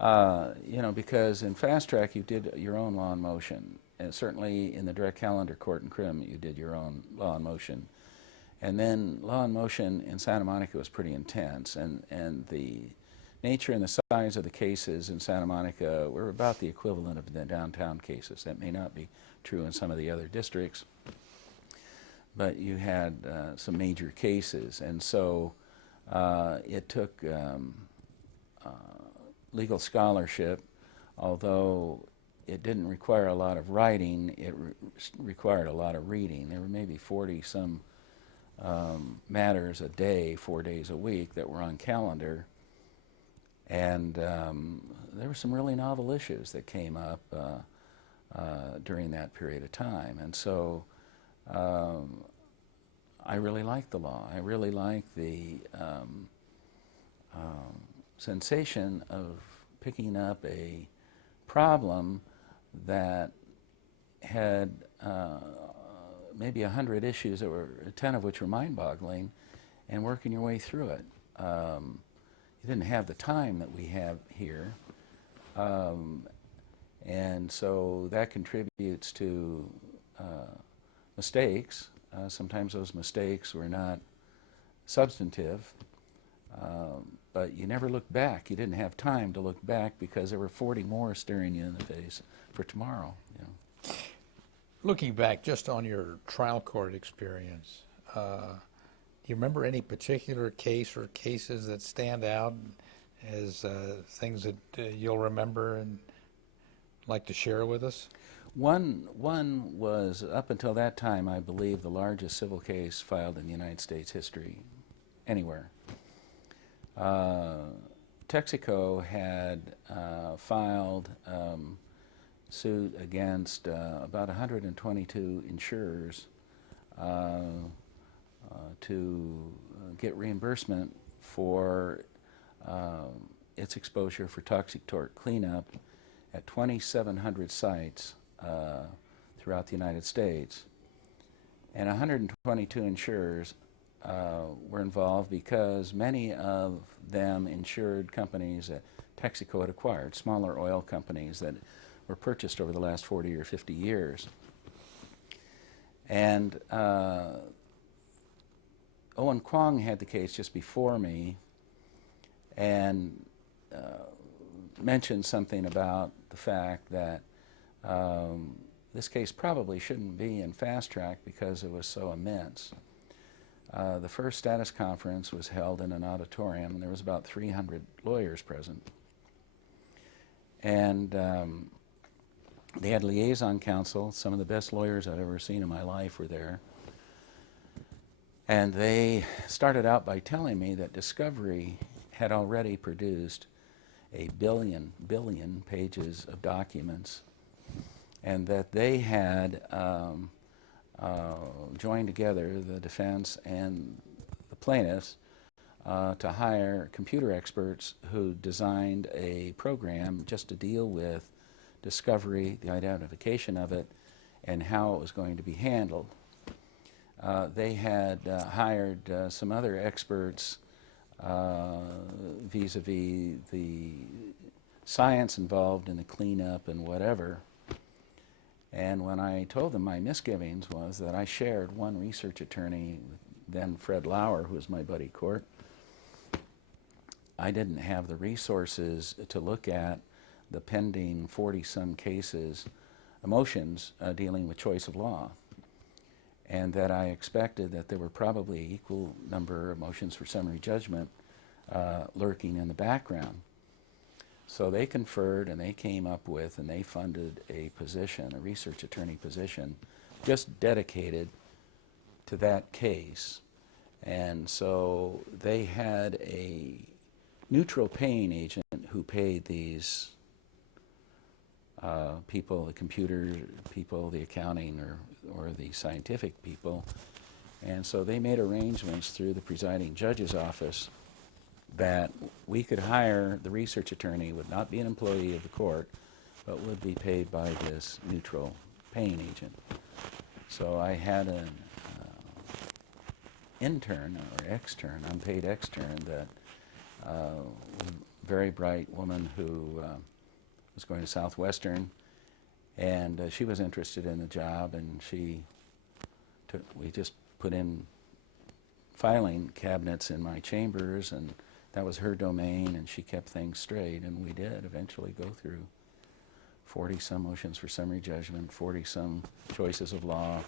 You know, because in FastTrack you did your own law in motion, and certainly in the direct calendar court in Crim you did your own law in motion. And then law in motion in Santa Monica was pretty intense, and the nature and the size of the cases in Santa Monica were about the equivalent of the downtown cases. That may not be true in some of the other districts, but you had some major cases, and so it took legal scholarship, although it didn't require a lot of writing, it required a lot of reading. There were maybe 40-some matters a day, 4 days a week that were on calendar, and there were some really novel issues that came up during that period of time. And so I really liked the law. I really liked the sensation of picking up a problem that had maybe 100 issues, that were 10 of which were mind-boggling, and working your way through it. You didn't have the time that we have here, and so that contributes to mistakes. Sometimes those mistakes were not substantive, but you never looked back. You didn't have time to look back because there were 40 more staring you in the face for tomorrow. You know. Looking back just on your trial court experience, do you remember any particular case or cases that stand out as things that you'll remember and like to share with us? One was, up until that time, I believe, the largest civil case filed in United States history, anywhere. Texaco had filed suit against about 122 insurers to get reimbursement for its exposure for toxic tort cleanup at 2,700 sites throughout the United States. And 122 insurers were involved because many of them insured companies that Texaco had acquired, smaller oil companies that were purchased over the last 40 or 50 years. And Owen Kwong had the case just before me and mentioned something about the fact that this case probably shouldn't be in FastTrack because it was so immense. The first status conference was held in an auditorium, and there was about 300 lawyers present. And they had liaison counsel. Some of the best lawyers I've ever seen in my life were there. And they started out by telling me that Discovery had already produced a billion pages of documents, and that they had joined together, the defense and the plaintiffs, to hire computer experts who designed a program just to deal with discovery, the identification of it, and how it was going to be handled. They had hired some other experts vis-a-vis the science involved in the cleanup and whatever. And when I told them my misgivings was that I shared one research attorney, then Fred Lauer, who was my buddy court, I didn't have the resources to look at the pending 40-some cases, motions dealing with choice of law, and that I expected that there were probably equal number of motions for summary judgment lurking in the background. So they conferred, and they came up with, and they funded a position, a research attorney position, just dedicated to that case. And so they had a neutral paying agent who paid these people, the computer people, the accounting or the scientific people. And so they made arrangements through the presiding judge's office that we could hire the research attorney, would not be an employee of the court, but would be paid by this neutral paying agent. So I had an intern or extern, unpaid extern, that very bright woman who was going to Southwestern, and she was interested in the job, and we just put in filing cabinets in my chambers, and that was her domain, and she kept things straight, and we did eventually go through 40-some motions for summary judgment, 40-some choices of law,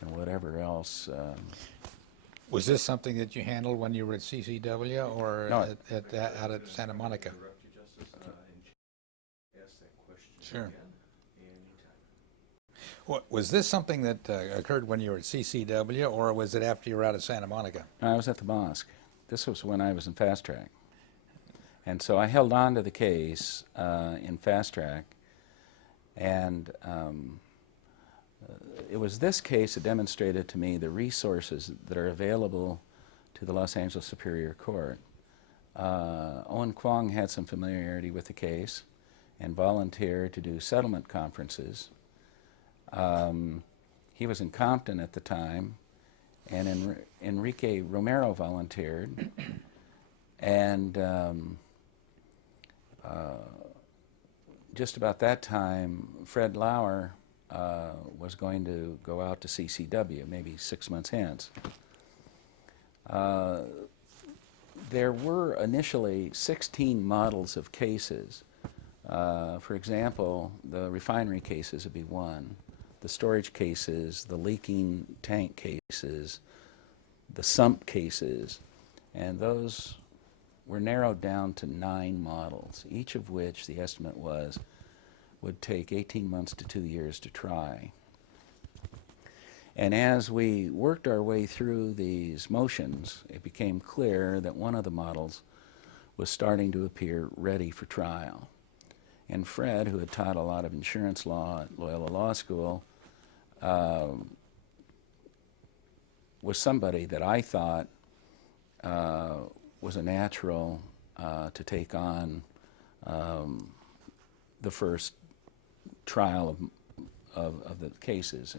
and whatever else. Was this something that you handled when you were at CCW or No. out at Santa Monica? Interrupt you, Justice, and ask that question Sure. again anytime. Was this something that occurred when you were at CCW, or was it after you were out at Santa Monica? I was at the mosque. This was when I was in FastTrack. And so I held on to the case in FastTrack, and it was this case that demonstrated to me the resources that are available to the Los Angeles Superior Court. Owen Kwong had some familiarity with the case and volunteered to do settlement conferences. He was in Compton at the time, and Enrique Romero volunteered, and just about that time, Fred Lauer was going to go out to CCW, maybe 6 months hence. There were initially 16 models of cases. For example, the refinery cases would be one, the storage cases, the leaking tank cases, the sump cases, and those were narrowed down to 9 models, each of which the estimate was would take 18 months to 2 years to try. And as we worked our way through these motions, it became clear that one of the models was starting to appear ready for trial. And Fred, who had taught a lot of insurance law at Loyola Law School, was somebody that I thought was a natural to take on the first trial of the cases,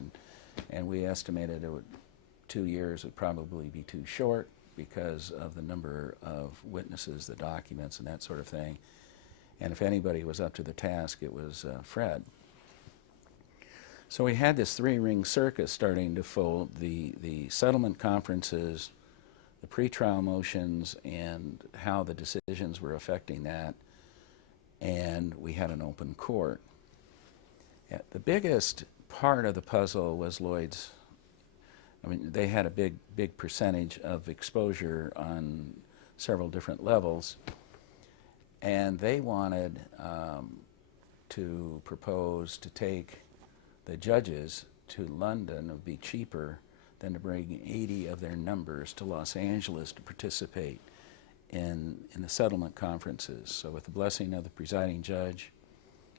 and we estimated 2 years would probably be too short because of the number of witnesses, the documents, and that sort of thing. And if anybody was up to the task, it was Fred. So we had this 3-ring circus starting to fold: the settlement conferences, the pretrial motions, and how the decisions were affecting that, and we had an open court. The biggest part of the puzzle was Lloyd's. I mean, they had a big percentage of exposure on several different levels, and they wanted to propose to take the judges to London. It would be cheaper than to bring 80 of their numbers to Los Angeles to participate in the settlement conferences. So with the blessing of the presiding judge,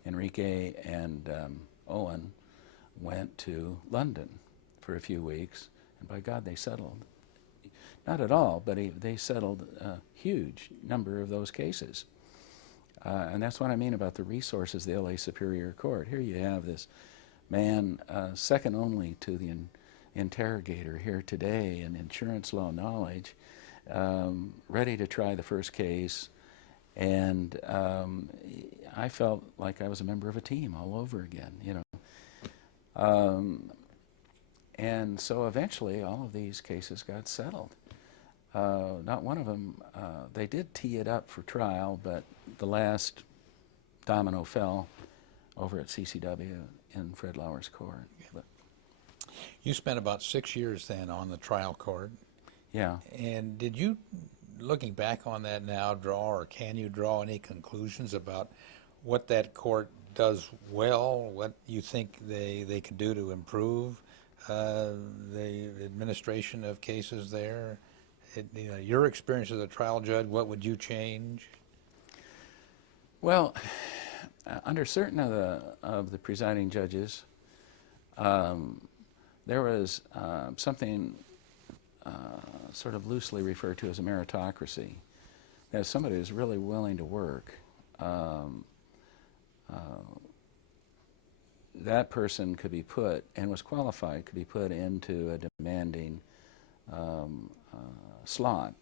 Enrique and Owen went to London for a few weeks, and by God, they settled. Not at all, but they settled a huge number of those cases. And that's what I mean about the resources of the LA Superior Court. Here you have this man, second only to the interrogator here today in insurance law knowledge, ready to try the first case, and I felt like I was a member of a team all over again, you know. And so eventually all of these cases got settled. Not one of them, they did tee it up for trial, but the last domino fell over at CCW in Fred Lauer's court. But, You spent about 6 years then on the trial court. yeah. And did you, looking back on that now, draw, or can you draw any conclusions about what that court does well, what you think they can do to improve the administration of cases there? Your experience as a trial judge, what would you change? Well, under certain of the presiding judges, there was something sort of loosely referred to as a meritocracy. That somebody who's really willing to work, that person could be put, and was qualified, could be put into a demanding slot.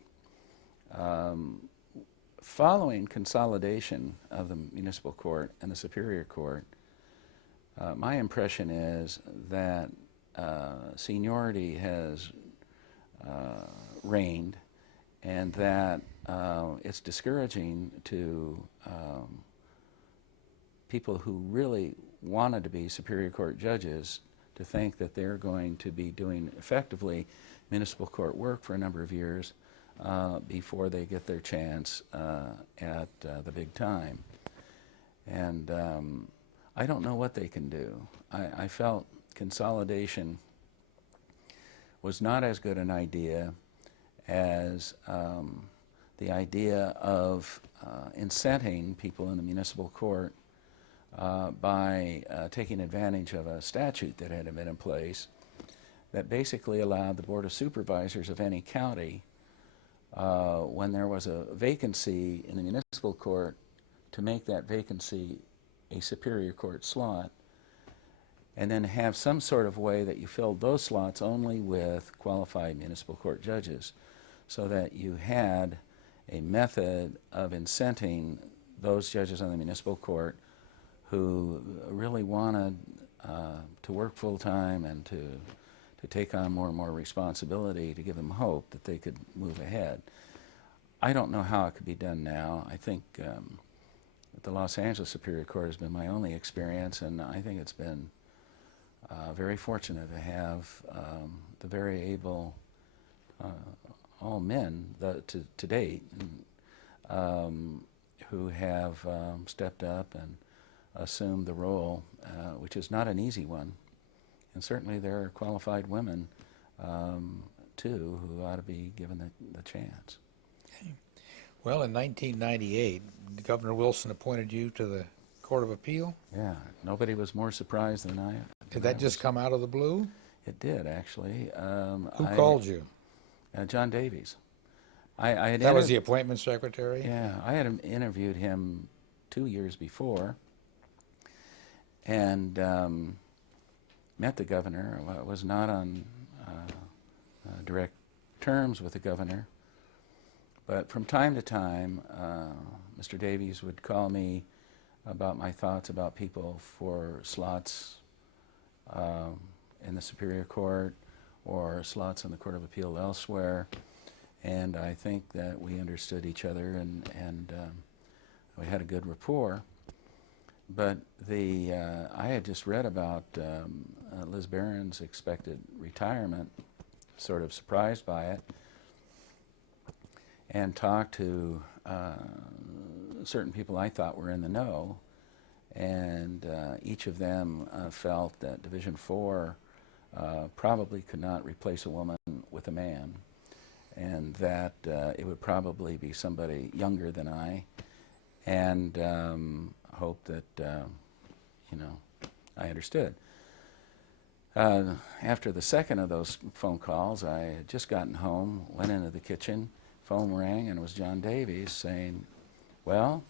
following consolidation of the municipal court and the superior court, my impression is that seniority has reigned, and that it's discouraging to people who really wanted to be superior court judges to think that they're going to be doing effectively municipal court work for a number of years before they get their chance at the big time. And I don't know what they can do. I felt consolidation was not as good an idea as the idea of incenting people in the municipal court by taking advantage of a statute that had been in place that basically allowed the Board of Supervisors of any county, when there was a vacancy in the municipal court, to make that vacancy a superior court slot, and then have some sort of way that you filled those slots only with qualified municipal court judges, so that you had a method of incenting those judges on the municipal court who really wanted to work full-time and to take on more and more responsibility, to give them hope that they could move ahead. I don't know how it could be done now. I think the Los Angeles Superior Court has been my only experience, and I think it's been very fortunate to have the very able, all men to date, who have stepped up and assumed the role, which is not an easy one. And certainly there are qualified women, too, who ought to be given the chance. Okay. Well, in 1998, Governor Wilson appointed you to the Court of Appeal. Yeah, nobody was more surprised than I. Did that just come out of the blue? It did, actually. Who called you? John Davies. I had That was the appointment secretary? Yeah, I had interviewed him 2 years before, and met the governor. I was not on direct terms with the governor, but from time to time, Mr. Davies would call me about my thoughts about people for slots in the Superior Court or slots in the Court of Appeal elsewhere, and I think that we understood each other, and we had a good rapport. But I had just read about Liz Barron's expected retirement, sort of surprised by it, and talked to certain people I thought were in the know, and each of them felt that Division 4 probably could not replace a woman with a man, and that it would probably be somebody younger than I, and hoped that, I understood. After the second of those phone calls, I had just gotten home, went into the kitchen, phone rang, and it was John Davies saying, well,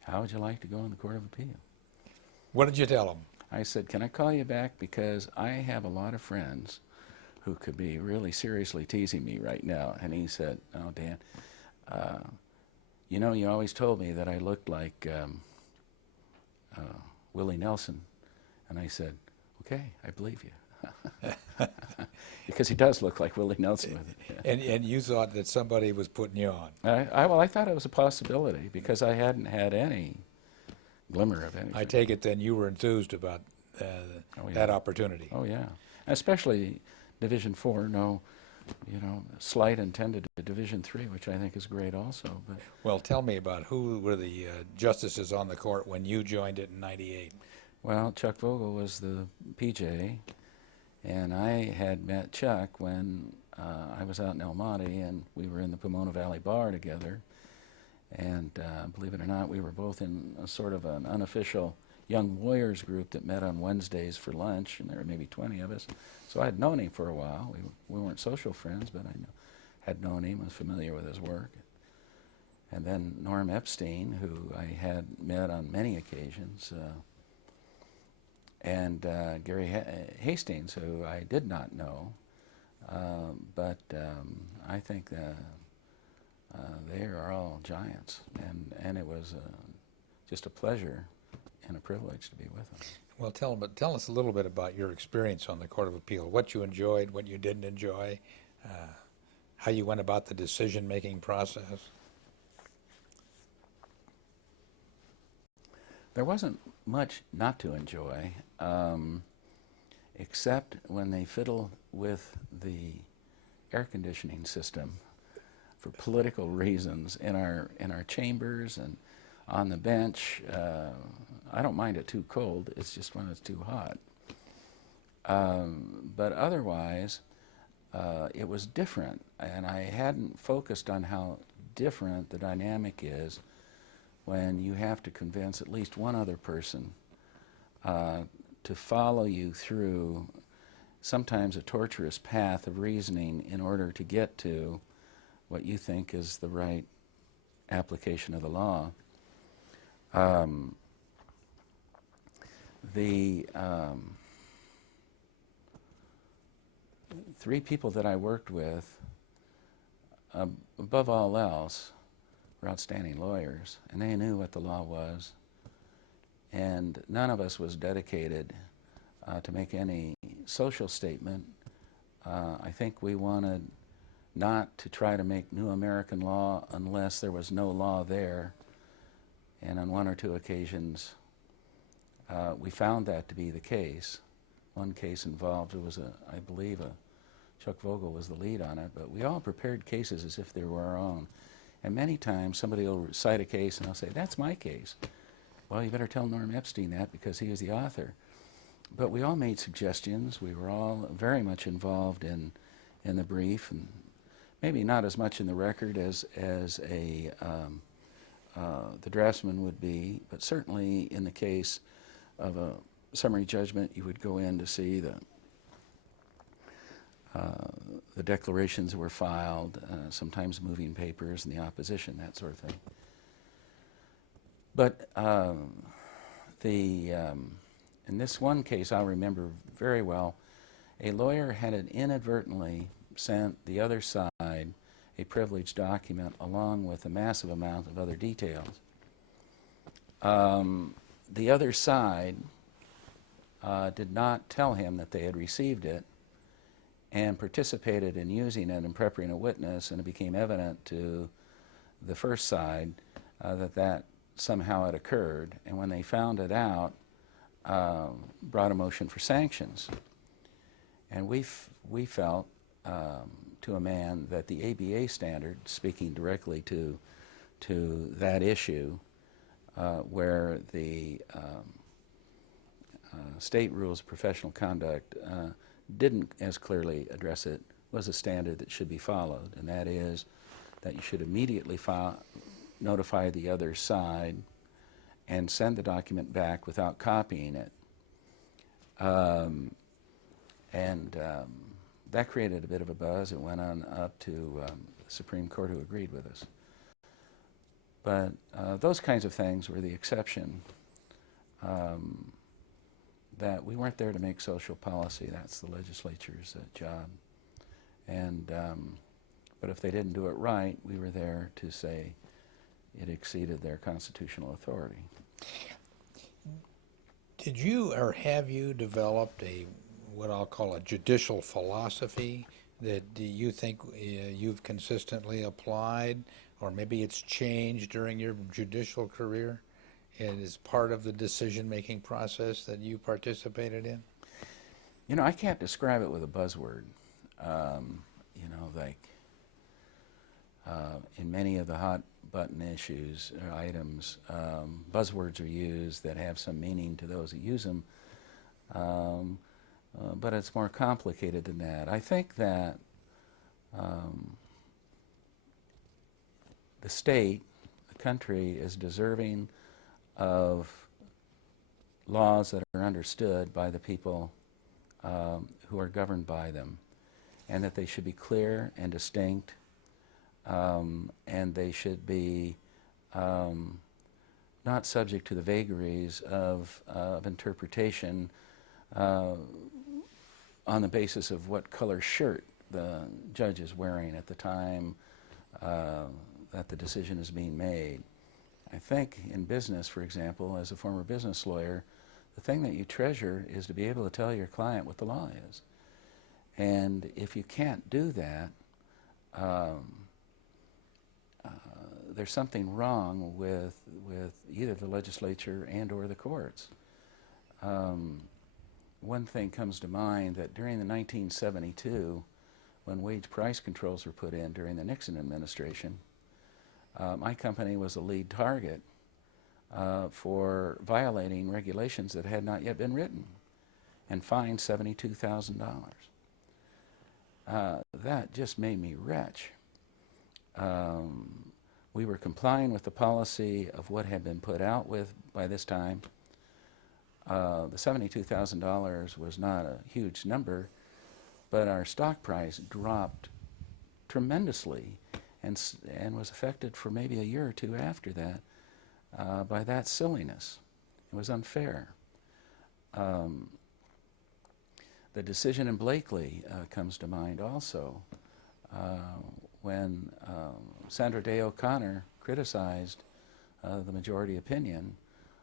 how would you like to go in the Court of Appeal? What did you tell him? I said, can I call you back, because I have a lot of friends who could be really seriously teasing me right now. And he said, oh, Dan, you always told me that I looked like Willie Nelson. And I said, okay, I believe you. Because he does look like Willie Nelson with it. Yeah. And you thought that somebody was putting you on? Well, I thought it was a possibility, because I hadn't had any glimmer of anything. I take it then you were enthused about that opportunity. Oh, yeah. Especially Division 4, slight intended to Division 3, which I think is great also. But Well, tell me about who were the justices on the court when you joined it in '98. Well, Chuck Vogel was the PJ, and I had met Chuck when I was out in El Monte, and we were in the Pomona Valley Bar together. And believe it or not, we were both in a sort of an unofficial young lawyers group that met on Wednesdays for lunch, and there were maybe 20 of us. So I had known him for a while. We weren't social friends, but I had known him, was familiar with his work. And then Norm Epstein, who I had met on many occasions, and Gary Hastings, who I did not know, but I think they are all giants, and it was just a pleasure and a privilege to be with them. Well, tell us a little bit about your experience on the Court of Appeal, what you enjoyed, what you didn't enjoy, how you went about the decision-making process. There wasn't much not to enjoy, except when they fiddled with the air conditioning system for political reasons in our chambers and on the bench. I don't mind it too cold, it's just when it's too hot. But otherwise, it was different, and I hadn't focused on how different the dynamic is when you have to convince at least one other person to follow you through sometimes a torturous path of reasoning in order to get to what you think is the right application of the law. The three people that I worked with, above all else, were outstanding lawyers, and they knew what the law was, and none of us was dedicated to make any social statement. I think we wanted not to try to make new American law unless there was no law there, and on one or two occasions we found that to be the case. One case involved, it was I believe Chuck Vogel was the lead on it, but we all prepared cases as if they were our own. And many times somebody will cite a case and I'll say, that's my case. Well, you better tell Norm Epstein that because he was the author. But we all made suggestions. We were all very much involved in the brief, and maybe not as much in the record as the draftsman would be, but certainly in the case of a summary judgment, you would go in to see the declarations that were filed, sometimes moving papers and the opposition, that sort of thing. But in this one case, I'll remember very well, a lawyer had inadvertently sent the other side a privileged document along with a massive amount of other details. The other side did not tell him that they had received it and participated in using it and preparing a witness, and it became evident to the first side that somehow had occurred, and when they found it out, brought a motion for sanctions. And we felt, to a man, that the ABA standard, speaking directly to that issue, where the state rules of professional conduct didn't as clearly address it, was a standard that should be followed, and that is that you should immediately notify the other side and send the document back without copying it. That created a bit of a buzz. It went on up to the Supreme Court, who agreed with us. But those kinds of things were the exception. That we weren't there to make social policy. That's the legislature's job. But if they didn't do it right, we were there to say it exceeded their constitutional authority. Did you or have you developed what I'll call a judicial philosophy that you think you've consistently applied, or maybe it's changed during your judicial career and is part of the decision-making process that you participated in? You know, I can't describe it with a buzzword. In many of the hot button issues or items, buzzwords are used that have some meaning to those who use them, but it's more complicated than that. I think that the state, the country, is deserving of laws that are understood by the people who are governed by them, and that they should be clear and distinct, and they should be not subject to the vagaries of interpretation on the basis of what color shirt the judge is wearing at the time that the decision is being made. I think in business, for example, as a former business lawyer, the thing that you treasure is to be able to tell your client what the law is. And if you can't do that, there's something wrong with either the legislature and or the courts. One thing comes to mind that during the 1972, when wage price controls were put in during the Nixon administration, my company was a lead target for violating regulations that had not yet been written and fined $72,000. That just made me wretch. We were complying with the policy of what had been put out with by this time. The $72,000 was not a huge number, but our stock price dropped tremendously and was affected for maybe a year or two after that by that silliness. It was unfair. The decision in Blakely comes to mind also, when Sandra Day O'Connor criticized the majority opinion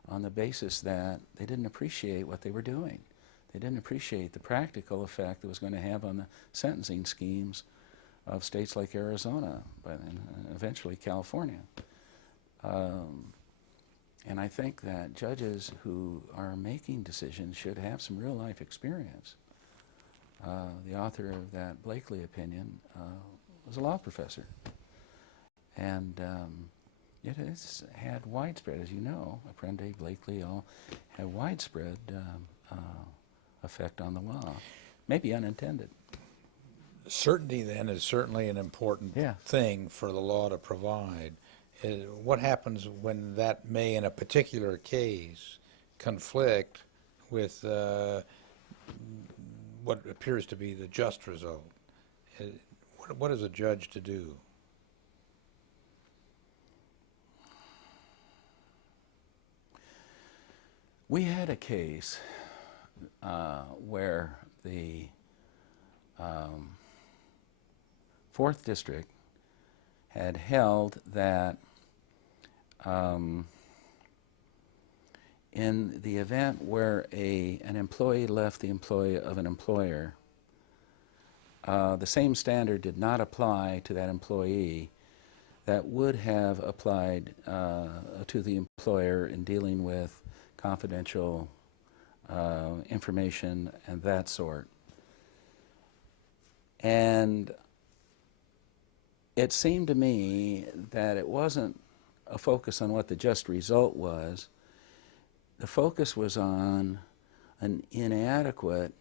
on the basis that they didn't appreciate what they were doing. They didn't appreciate the practical effect it was going to have on the sentencing schemes of states like Arizona, and eventually California. And I think that judges who are making decisions should have some real life experience. The author of that Blakely opinion was a law professor. And it has had widespread, as you know, Apprendi, Blakely all had widespread effect on the law, maybe unintended. Certainty, then, is certainly an important thing for the law to provide. What happens when that may, in a particular case, conflict with what appears to be the just result? What is a judge to do? We had a case where the 4th District had held that in the event where an employee left the employ of an employer, the same standard did not apply to that employee that would have applied to the employer in dealing with confidential information and that sort. And it seemed to me that it wasn't a focus on what the just result was. The focus was on an inadequate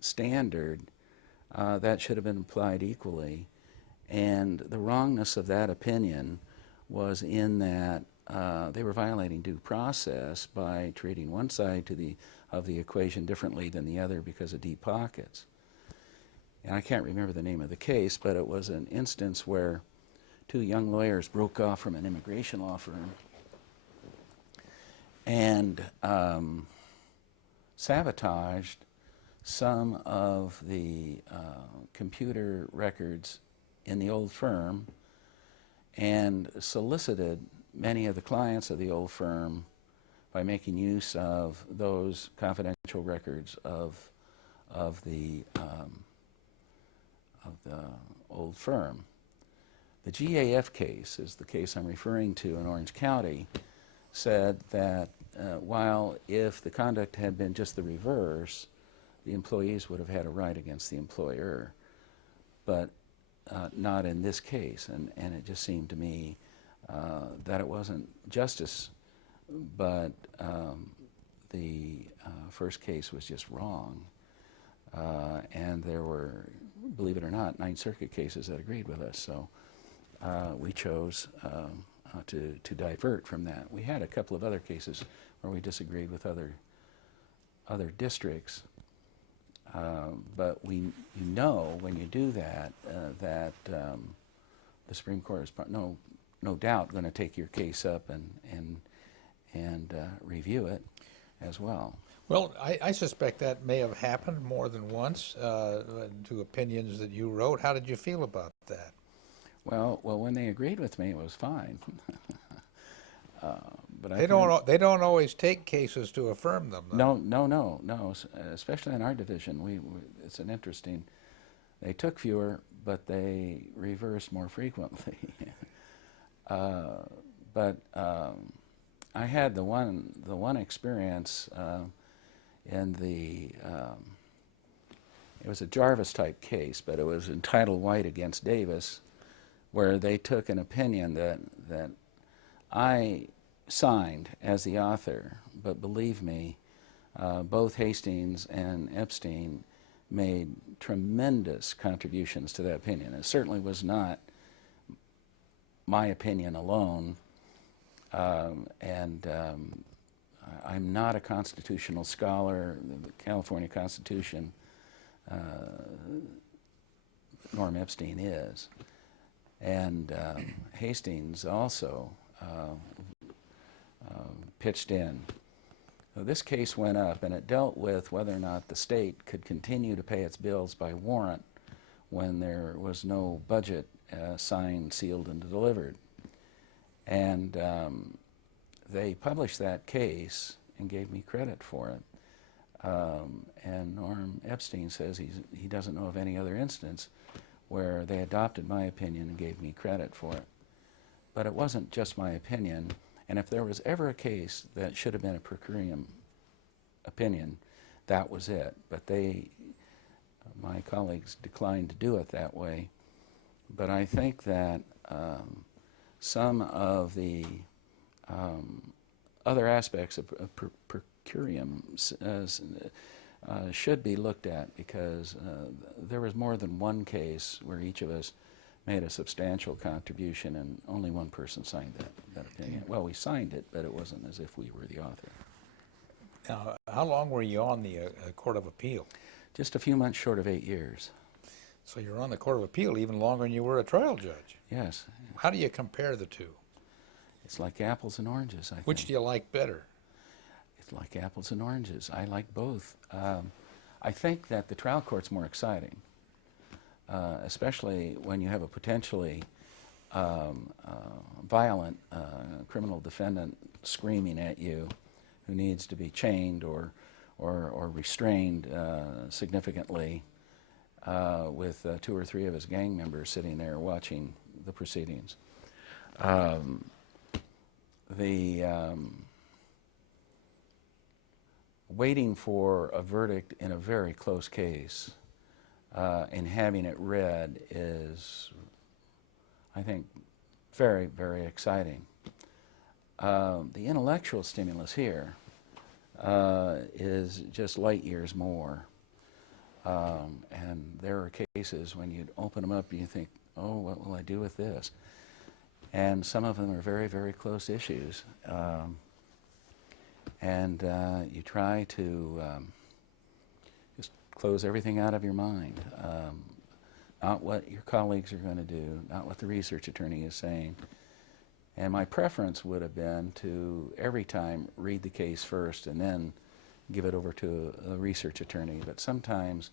standard that should have been applied equally. And the wrongness of that opinion was in that they were violating due process by treating one side of the equation differently than the other because of deep pockets. And I can't remember the name of the case, but it was an instance where 2 young lawyers broke off from an immigration law firm and sabotaged some of the computer records in the old firm and solicited many of the clients of the old firm by making use of those confidential records of the old firm. The GAF case is the case I'm referring to in Orange County, said that while if the conduct had been just the reverse, the employees would have had a right against the employer, but not in this case. And it just seemed to me that it wasn't justice, but the first case was just wrong. And there were, believe it or not, 9th Circuit cases that agreed with us. So we chose to divert from that. We had a couple of other cases where we disagreed with other districts, but you know when you do that that the Supreme Court is no doubt going to take your case up and review it as well. Well, I suspect that may have happened more than once to opinions that you wrote. How did you feel about that? Well, when they agreed with me, it was fine. But I They don't always take cases to affirm them, though. no. Especially in our division, it's an interesting. They took fewer, but they reversed more frequently. But I had the one experience in the. It was a Jarvis type case, but it was entitled White against Davis, where they took an opinion that I signed as the author, but believe me, both Hastings and Epstein made tremendous contributions to that opinion. It certainly was not my opinion alone, and I'm not a constitutional scholar. The California Constitution, Norm Epstein is, and Hastings also pitched in. So this case went up, and it dealt with whether or not the state could continue to pay its bills by warrant when there was no budget signed, sealed, and delivered. And they published that case and gave me credit for it. And Norm Epstein says he doesn't know of any other instance where they adopted my opinion and gave me credit for it. But it wasn't just my opinion. And if there was ever a case that should have been a per curiam opinion, that was it. But my colleagues declined to do it that way. But I think that some of the other aspects of per curiam should be looked at, because there was more than one case where each of us made a substantial contribution, and only one person signed that opinion. Well, we signed it, but it wasn't as if we were the author. Now, how long were you on the Court of Appeal? Just a few months short of 8 years. So you're on the Court of Appeal even longer than you were a trial judge. Yes. How do you compare the two? It's like apples and oranges, I think. Which do you like better? It's like apples and oranges. I like both. I think that the trial court's more exciting, especially when you have a potentially violent criminal defendant screaming at you who needs to be chained or restrained significantly, with 2 or 3 of his gang members sitting there watching the proceedings. Waiting for a verdict in a very close case and having it read is, I think, very, very exciting. The intellectual stimulus here is just light years more. And there are cases when you open them up and you think, oh, what will I do with this? And some of them are very, very close issues. And you try to just close everything out of your mind. Not what your colleagues are going to do, not what the research attorney is saying. And my preference would have been to every time read the case first and then give it over to a research attorney. But sometimes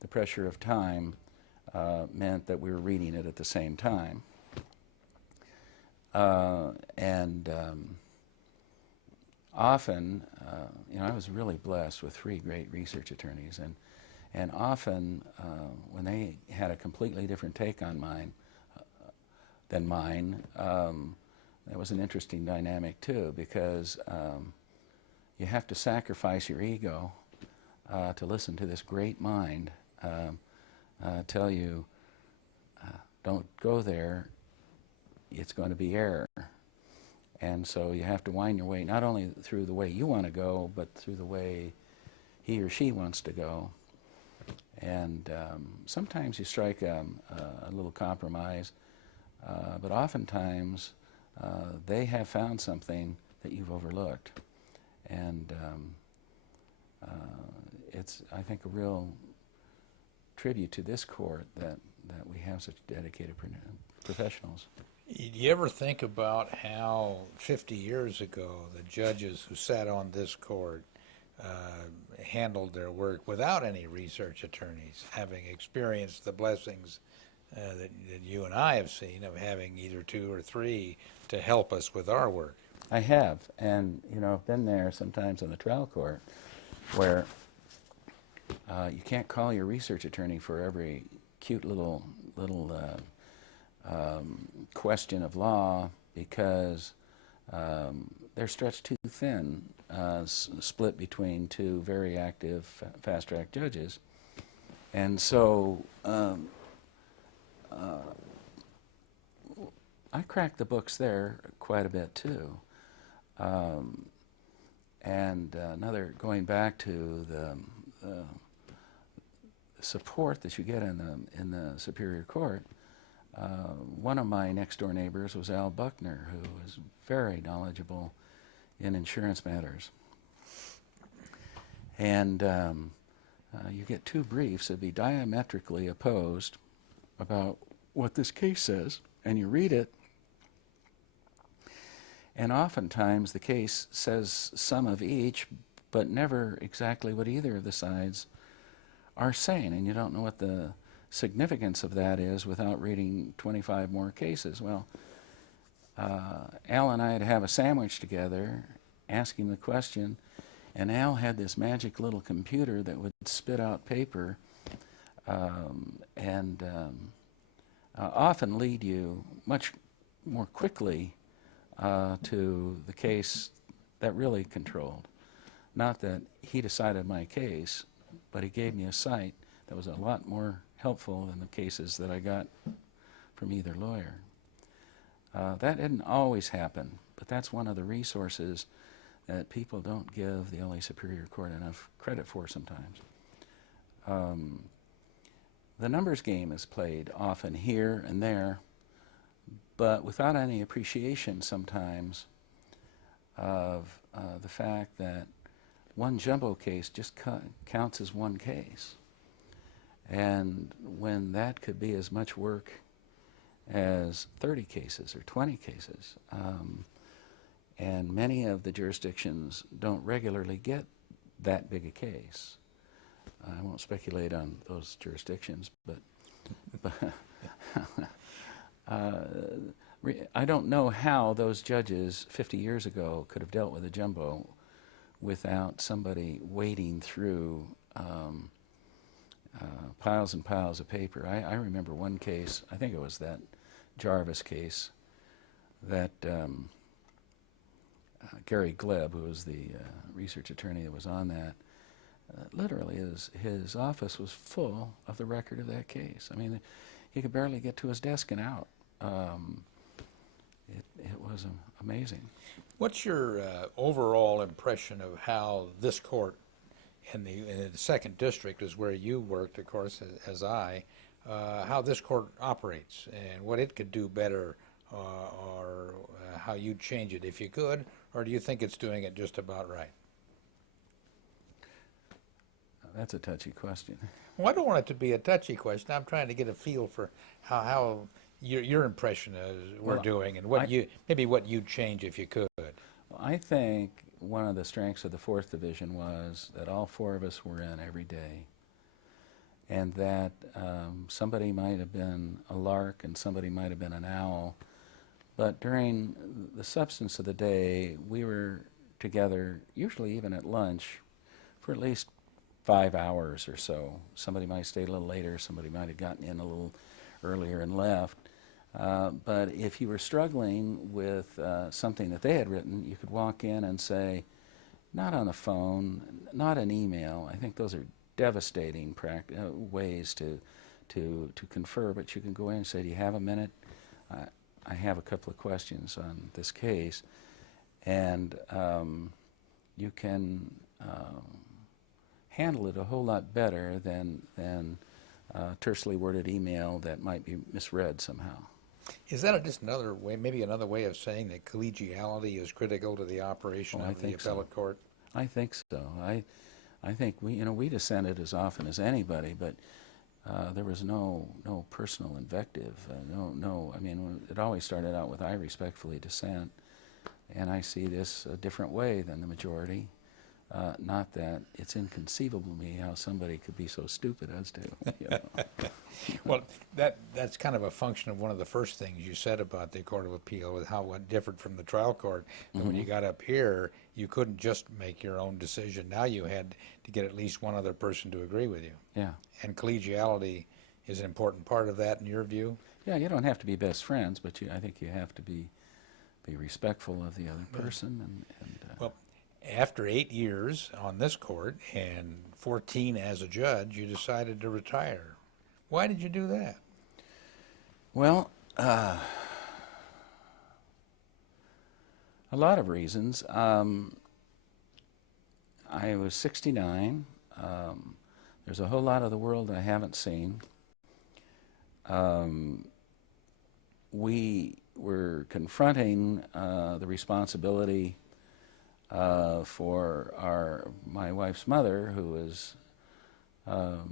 the pressure of time meant that we were reading it at the same time. Often, I was really blessed with 3 great research attorneys, and often when they had a completely different take on than mine, that was an interesting dynamic too, because you have to sacrifice your ego to listen to this great mind tell you, don't go there, it's going to be error. And so you have to wind your way not only through the way you want to go, but through the way he or she wants to go. And sometimes you strike a little compromise, but oftentimes they have found something that you've overlooked. And it's, I think, a real tribute to this court that we have such dedicated professionals. Did you ever think about how 50 years ago the judges who sat on this court handled their work without any research attorneys, having experienced the blessings that you and I have seen of having either 2 or 3 to help us with our work. I have, and I've been there sometimes in the trial court where you can't call your research attorney for every cute little question of law because they're stretched too thin, split between 2 very active fast-track judges. And so I cracked the books there quite a bit too. And going back to the support that you get in the Superior Court, one of my next-door neighbors was Al Buckner, who was very knowledgeable in insurance matters. And you get 2 briefs that be diametrically opposed about what this case says, and you read it, and oftentimes the case says some of each, but never exactly what either of the sides are saying, and you don't know what the significance of that is without reading 25 more cases. Well, Al and I had to have a sandwich together, ask him the question, and Al had this magic little computer that would spit out paper and often lead you much more quickly to the case that really controlled. Not that he decided my case, but he gave me a site that was a lot more helpful than the cases that I got from either lawyer. That didn't always happen, but that's one of the resources that people don't give the LA Superior Court enough credit for sometimes. The numbers game is played often here and there, but without any appreciation sometimes of the fact that one jumbo case just counts as one case. And when that could be as much work as 30 cases or 20 cases, and many of the jurisdictions don't regularly get that big a case. I won't speculate on those jurisdictions, but I don't know how those judges 50 years ago could have dealt with a jumbo without somebody wading through piles and piles of paper. I remember one case, I think it was that Jarvis case, that Gary Gleb, who was the research attorney that was on that, literally his office was full of the record of that case. I mean, he could barely get to his desk and out. It was amazing. What's your overall impression of how this court in the second district is where you worked, of course, as I, how this court operates and what it could do better, or how you'd change it if you could, or do you think it's doing it just about right? That's a touchy question. Well, I don't want it to be a touchy question. I'm trying to get a feel for how your impression is we're doing, and what maybe what you'd change if you could. Well, I think one of the strengths of the 4th Division was that all 4 of us were in every day, and that somebody might have been a lark and somebody might have been an owl, but during the substance of the day, we were together, usually even at lunch, for at least 5 hours or so. Somebody might stay a little later, somebody might have gotten in a little earlier and left. But if you were struggling with something that they had written, you could walk in and say, not on the phone, not an email. I think those are devastating ways to confer, but you can go in and say, do you have a minute? I have a couple of questions on this case. And you can handle it a whole lot better than tersely worded email that might be misread somehow. Is that just another way, maybe another way of saying that collegiality is critical to the operation of the appellate court? I think so. I think we dissented as often as anybody, but there was no personal invective. I mean, it always started out with "I respectfully dissent," and I see this a different way than the majority. Not that it's inconceivable to me how somebody could be so stupid as to. Well, that's kind of a function of one of the first things you said about the Court of Appeal, with how it differed from the trial court. And when you got up here, you couldn't just make your own decision. Now you had to get at least one other person to agree with you. Yeah. And collegiality is an important part of that in your view? Yeah, you don't have to be best friends, but I think you have to be respectful of the other person. Well, after 8 years on this court and 14 as a judge, you decided to retire. Why did you do that? Well, a lot of reasons. I was 69. There's a whole lot of the world I haven't seen. We were confronting the responsibility for my wife's mother, who was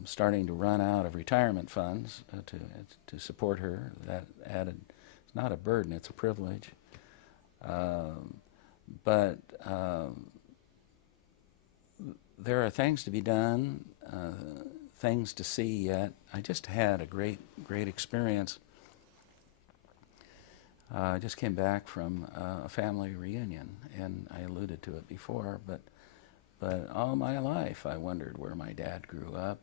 starting to run out of retirement funds to support her. That added, it's not a burden, it's a privilege. But there are things to be done, things to see yet. I just had a great experience. I just came back from a family reunion, and I alluded to it before, but all my life I wondered where my dad grew up,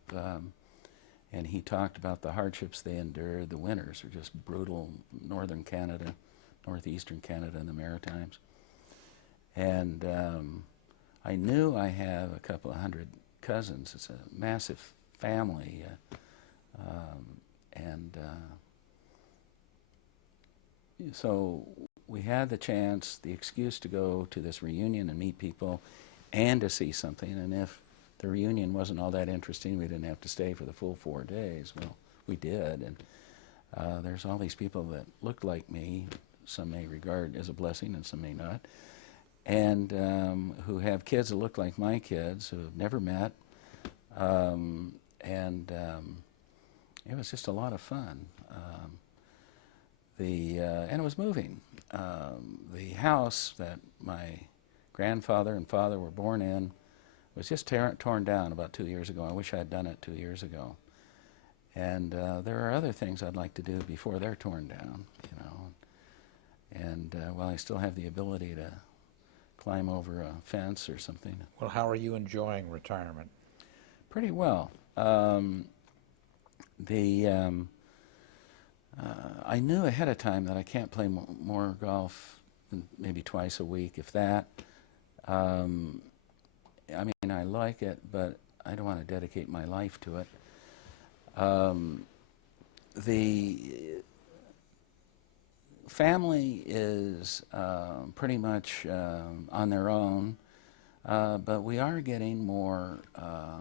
and he talked about the hardships they endured. The winters are just brutal, northern Canada, northeastern Canada, and the Maritimes. And I knew I have a couple of hundred cousins. It's a massive family, so we had the chance, the excuse to go to this reunion and meet people and to see something. And if the reunion wasn't all that interesting, we didn't have to stay for the full 4 days. Well, we did. And there's all these people that looked like me, some may regard as a blessing and some may not, and who have kids that look like my kids, who have never met. And it was just a lot of fun. And it was moving. The house that my grandfather and father were born in was just torn down about 2 years ago. I wish I had done it 2 years ago. And there are other things I'd like to do before they're torn down, you know. And while I still have the ability to climb over a fence or something. Well, how are you enjoying retirement? Pretty well. I knew ahead of time that I can't play more golf than maybe twice a week, if that. I mean, I like it, but I don't want to dedicate my life to it. The family is pretty much on their own, but we are getting more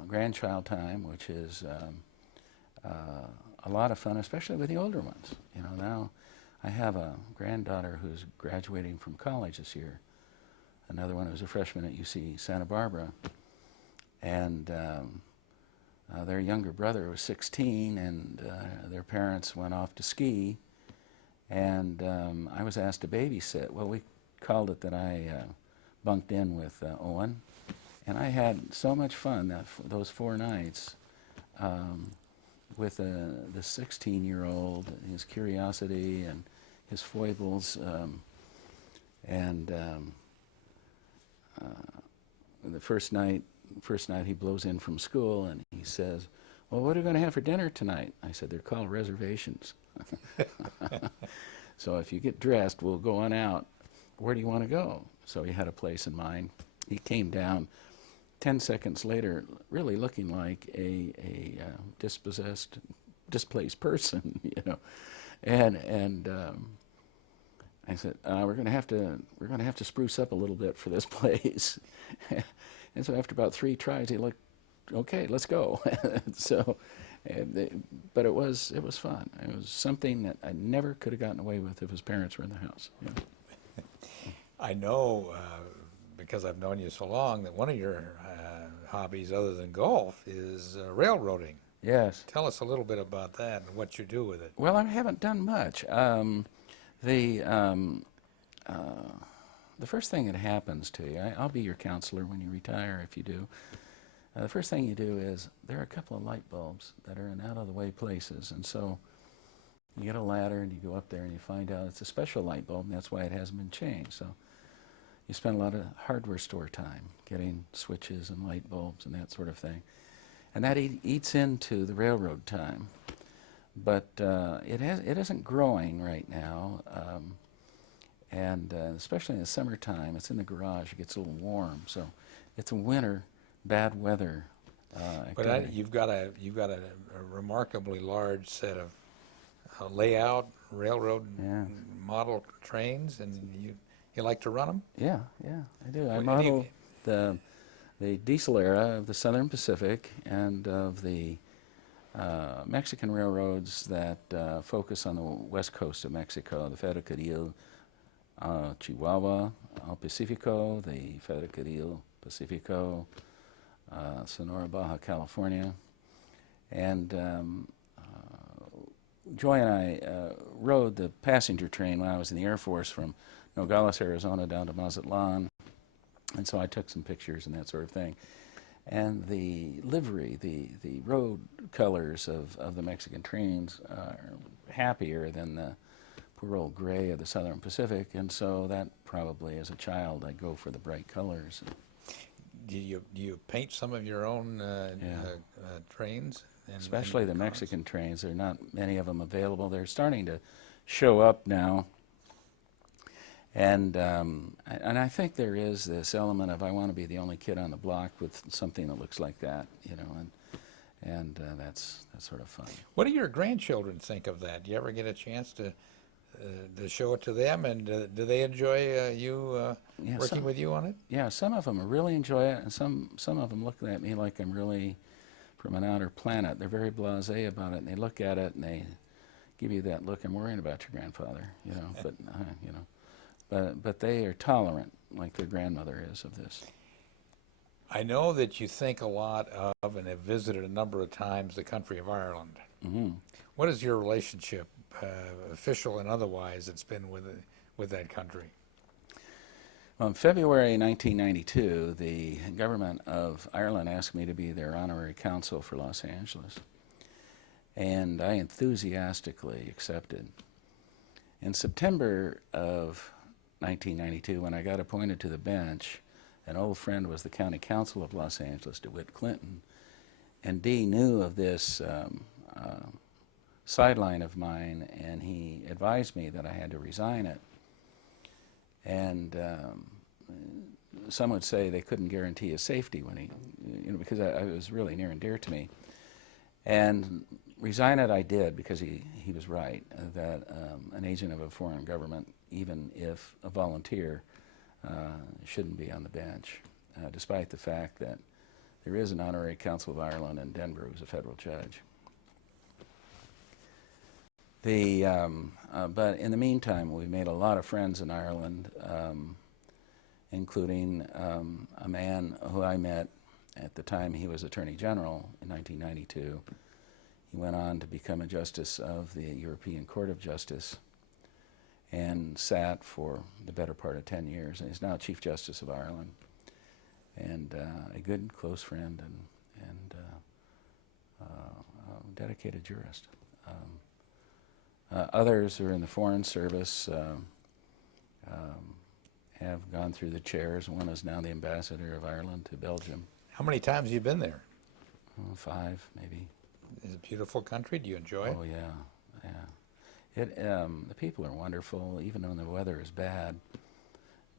grandchild time, which is a lot of fun, especially with the older ones. You know, now I have a granddaughter who's graduating from college this year, another one who's a freshman at UC Santa Barbara, and their younger brother was 16, and their parents went off to ski, and I was asked to babysit. Well, we called it that I bunked in with Owen, and I had so much fun those 4 nights with the 16-year-old, his curiosity and his foibles, the first night he blows in from school and he says, "Well, what are we going to have for dinner tonight?" I said, "They're called reservations." "So if you get dressed, we'll go on out. Where do you want to go?" So he had a place in mind. He came down 10 seconds later, really looking like a displaced person, you know, and I said, we're going to have to spruce up a little bit for this place. And so after about 3 tries, he looked, "Okay, let's go." So, but it was fun. It was something that I never could have gotten away with if his parents were in the house. You know. I know, because I've known you so long, that one of your hobbies other than golf is railroading. Yes. Tell us a little bit about that and what you do with it. Well, I haven't done much. The first thing that happens to you, I'll be your counselor when you retire if you do. The first thing you do is there are a couple of light bulbs that are in out-of-the-way places, and so you get a ladder and you go up there and you find out it's a special light bulb, and that's why it hasn't been changed. So you spend a lot of hardware store time getting switches and light bulbs and that sort of thing. And that eats into the railroad time. But it isn't growing right now, and especially in the summertime, it's in the garage. It gets a little warm, so it's a winter, bad weather But activity. you've got a remarkably large set of layout railroad Yeah. model trains, and you like to run them? Yeah, I do. I Well, model the diesel era of the Southern Pacific and of the Mexican railroads that focus on the west coast of Mexico, the Ferrocarril Chihuahua, El Pacifico, the Ferrocarril Pacifico, Sonora, Baja California. And Joy and I rode the passenger train when I was in the Air Force from Nogales, Arizona down to Mazatlan. And so I took some pictures and that sort of thing. And the livery, the road colors of the Mexican trains are happier than the poor old gray of the Southern Pacific. And so that probably, as a child, I'd go for the bright colors. Do you paint some of your own trains? Especially the cars? Mexican trains. There are not many of them available. They're starting to show up now. And I think there is this element of I want to be the only kid on the block with something that looks like that, you know, and that's sort of fun. What do your grandchildren think of that? Do you ever get a chance to show it to them, and do they enjoy you Yeah, working with you on it? Yeah, some of them really enjoy it, and some of them look at me like I'm really from an outer planet. They're very blasé about it, and they look at it and they give you that look. I'm worrying about your grandfather, you know, but you know, but they are tolerant, like their grandmother is of this. I know that you think a lot of and have visited a number of times the country of Ireland. Mm-hmm. What is your relationship, official and otherwise, it's been with that country? Well, in February 1992, the government of Ireland asked me to be their honorary counsel for Los Angeles, and I enthusiastically accepted. In September of 1992, when I got appointed to the bench, an old friend was the county counsel of Los Angeles, DeWitt Clinton, and Dee knew of this sideline of mine, and he advised me that I had to resign it. And some would say they couldn't guarantee his safety when he, you know, because I was really near and dear to me. And resign it I did because he was right, that an agent of a foreign government, even if a volunteer, shouldn't be on the bench, despite the fact that there is an honorary counsel of Ireland in Denver who's a federal judge. But in the meantime, we've made a lot of friends in Ireland, including a man who I met at the time he was Attorney General in 1992. He went on to become a justice of the European Court of Justice and sat for the better part of 10 years. And he's now Chief Justice of Ireland, and a good, close friend and dedicated jurist. Others who are in the Foreign Service have gone through the chairs. One is now the ambassador of Ireland to Belgium. How many times have you been there? 5, maybe. Is it a beautiful country? Do you enjoy it? Oh, yeah. The people are wonderful, even when the weather is bad.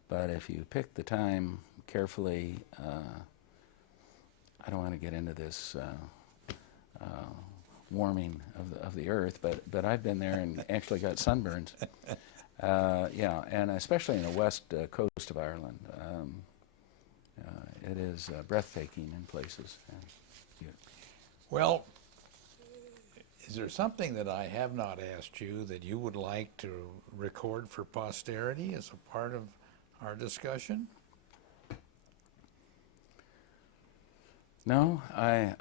But if you pick the time carefully, I don't want to get into this warming of the earth, but I've been there and actually got sunburns. Yeah, and especially in the west coast of Ireland. It is breathtaking in places. Well, is there something that I have not asked you that you would like to record for posterity as a part of our discussion? No, I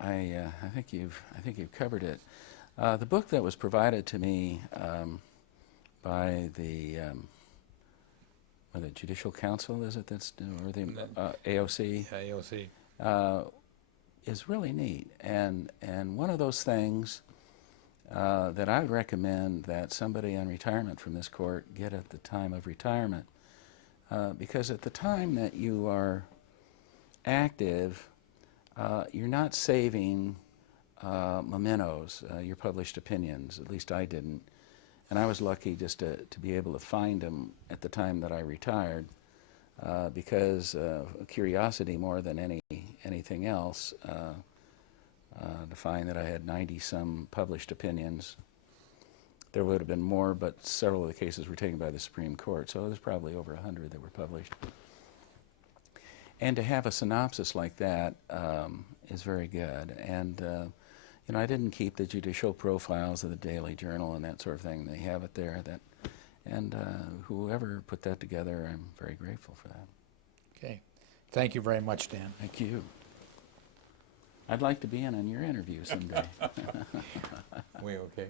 think you've covered it. The book that was provided to me by the Judicial Council, is it, or the AOC? AOC. is really neat. And one of those things that I would recommend that somebody on retirement from this court get at the time of retirement, because at the time that you are active, you're not saving mementos, your published opinions. At least I didn't. And I was lucky just to be able to find them at the time that I retired, because curiosity more than anything else, to find that I had 90-some published opinions. There would have been more, but several of the cases were taken by the Supreme Court, so there's probably over 100 that were published. And to have a synopsis like that is very good. And you know, I didn't keep the judicial profiles of the Daily Journal and that sort of thing. They have it there. And whoever put that together, I'm very grateful for that. Okay. Thank you very much, Dan. Thank you. I'd like to be in on your interview someday. We okay?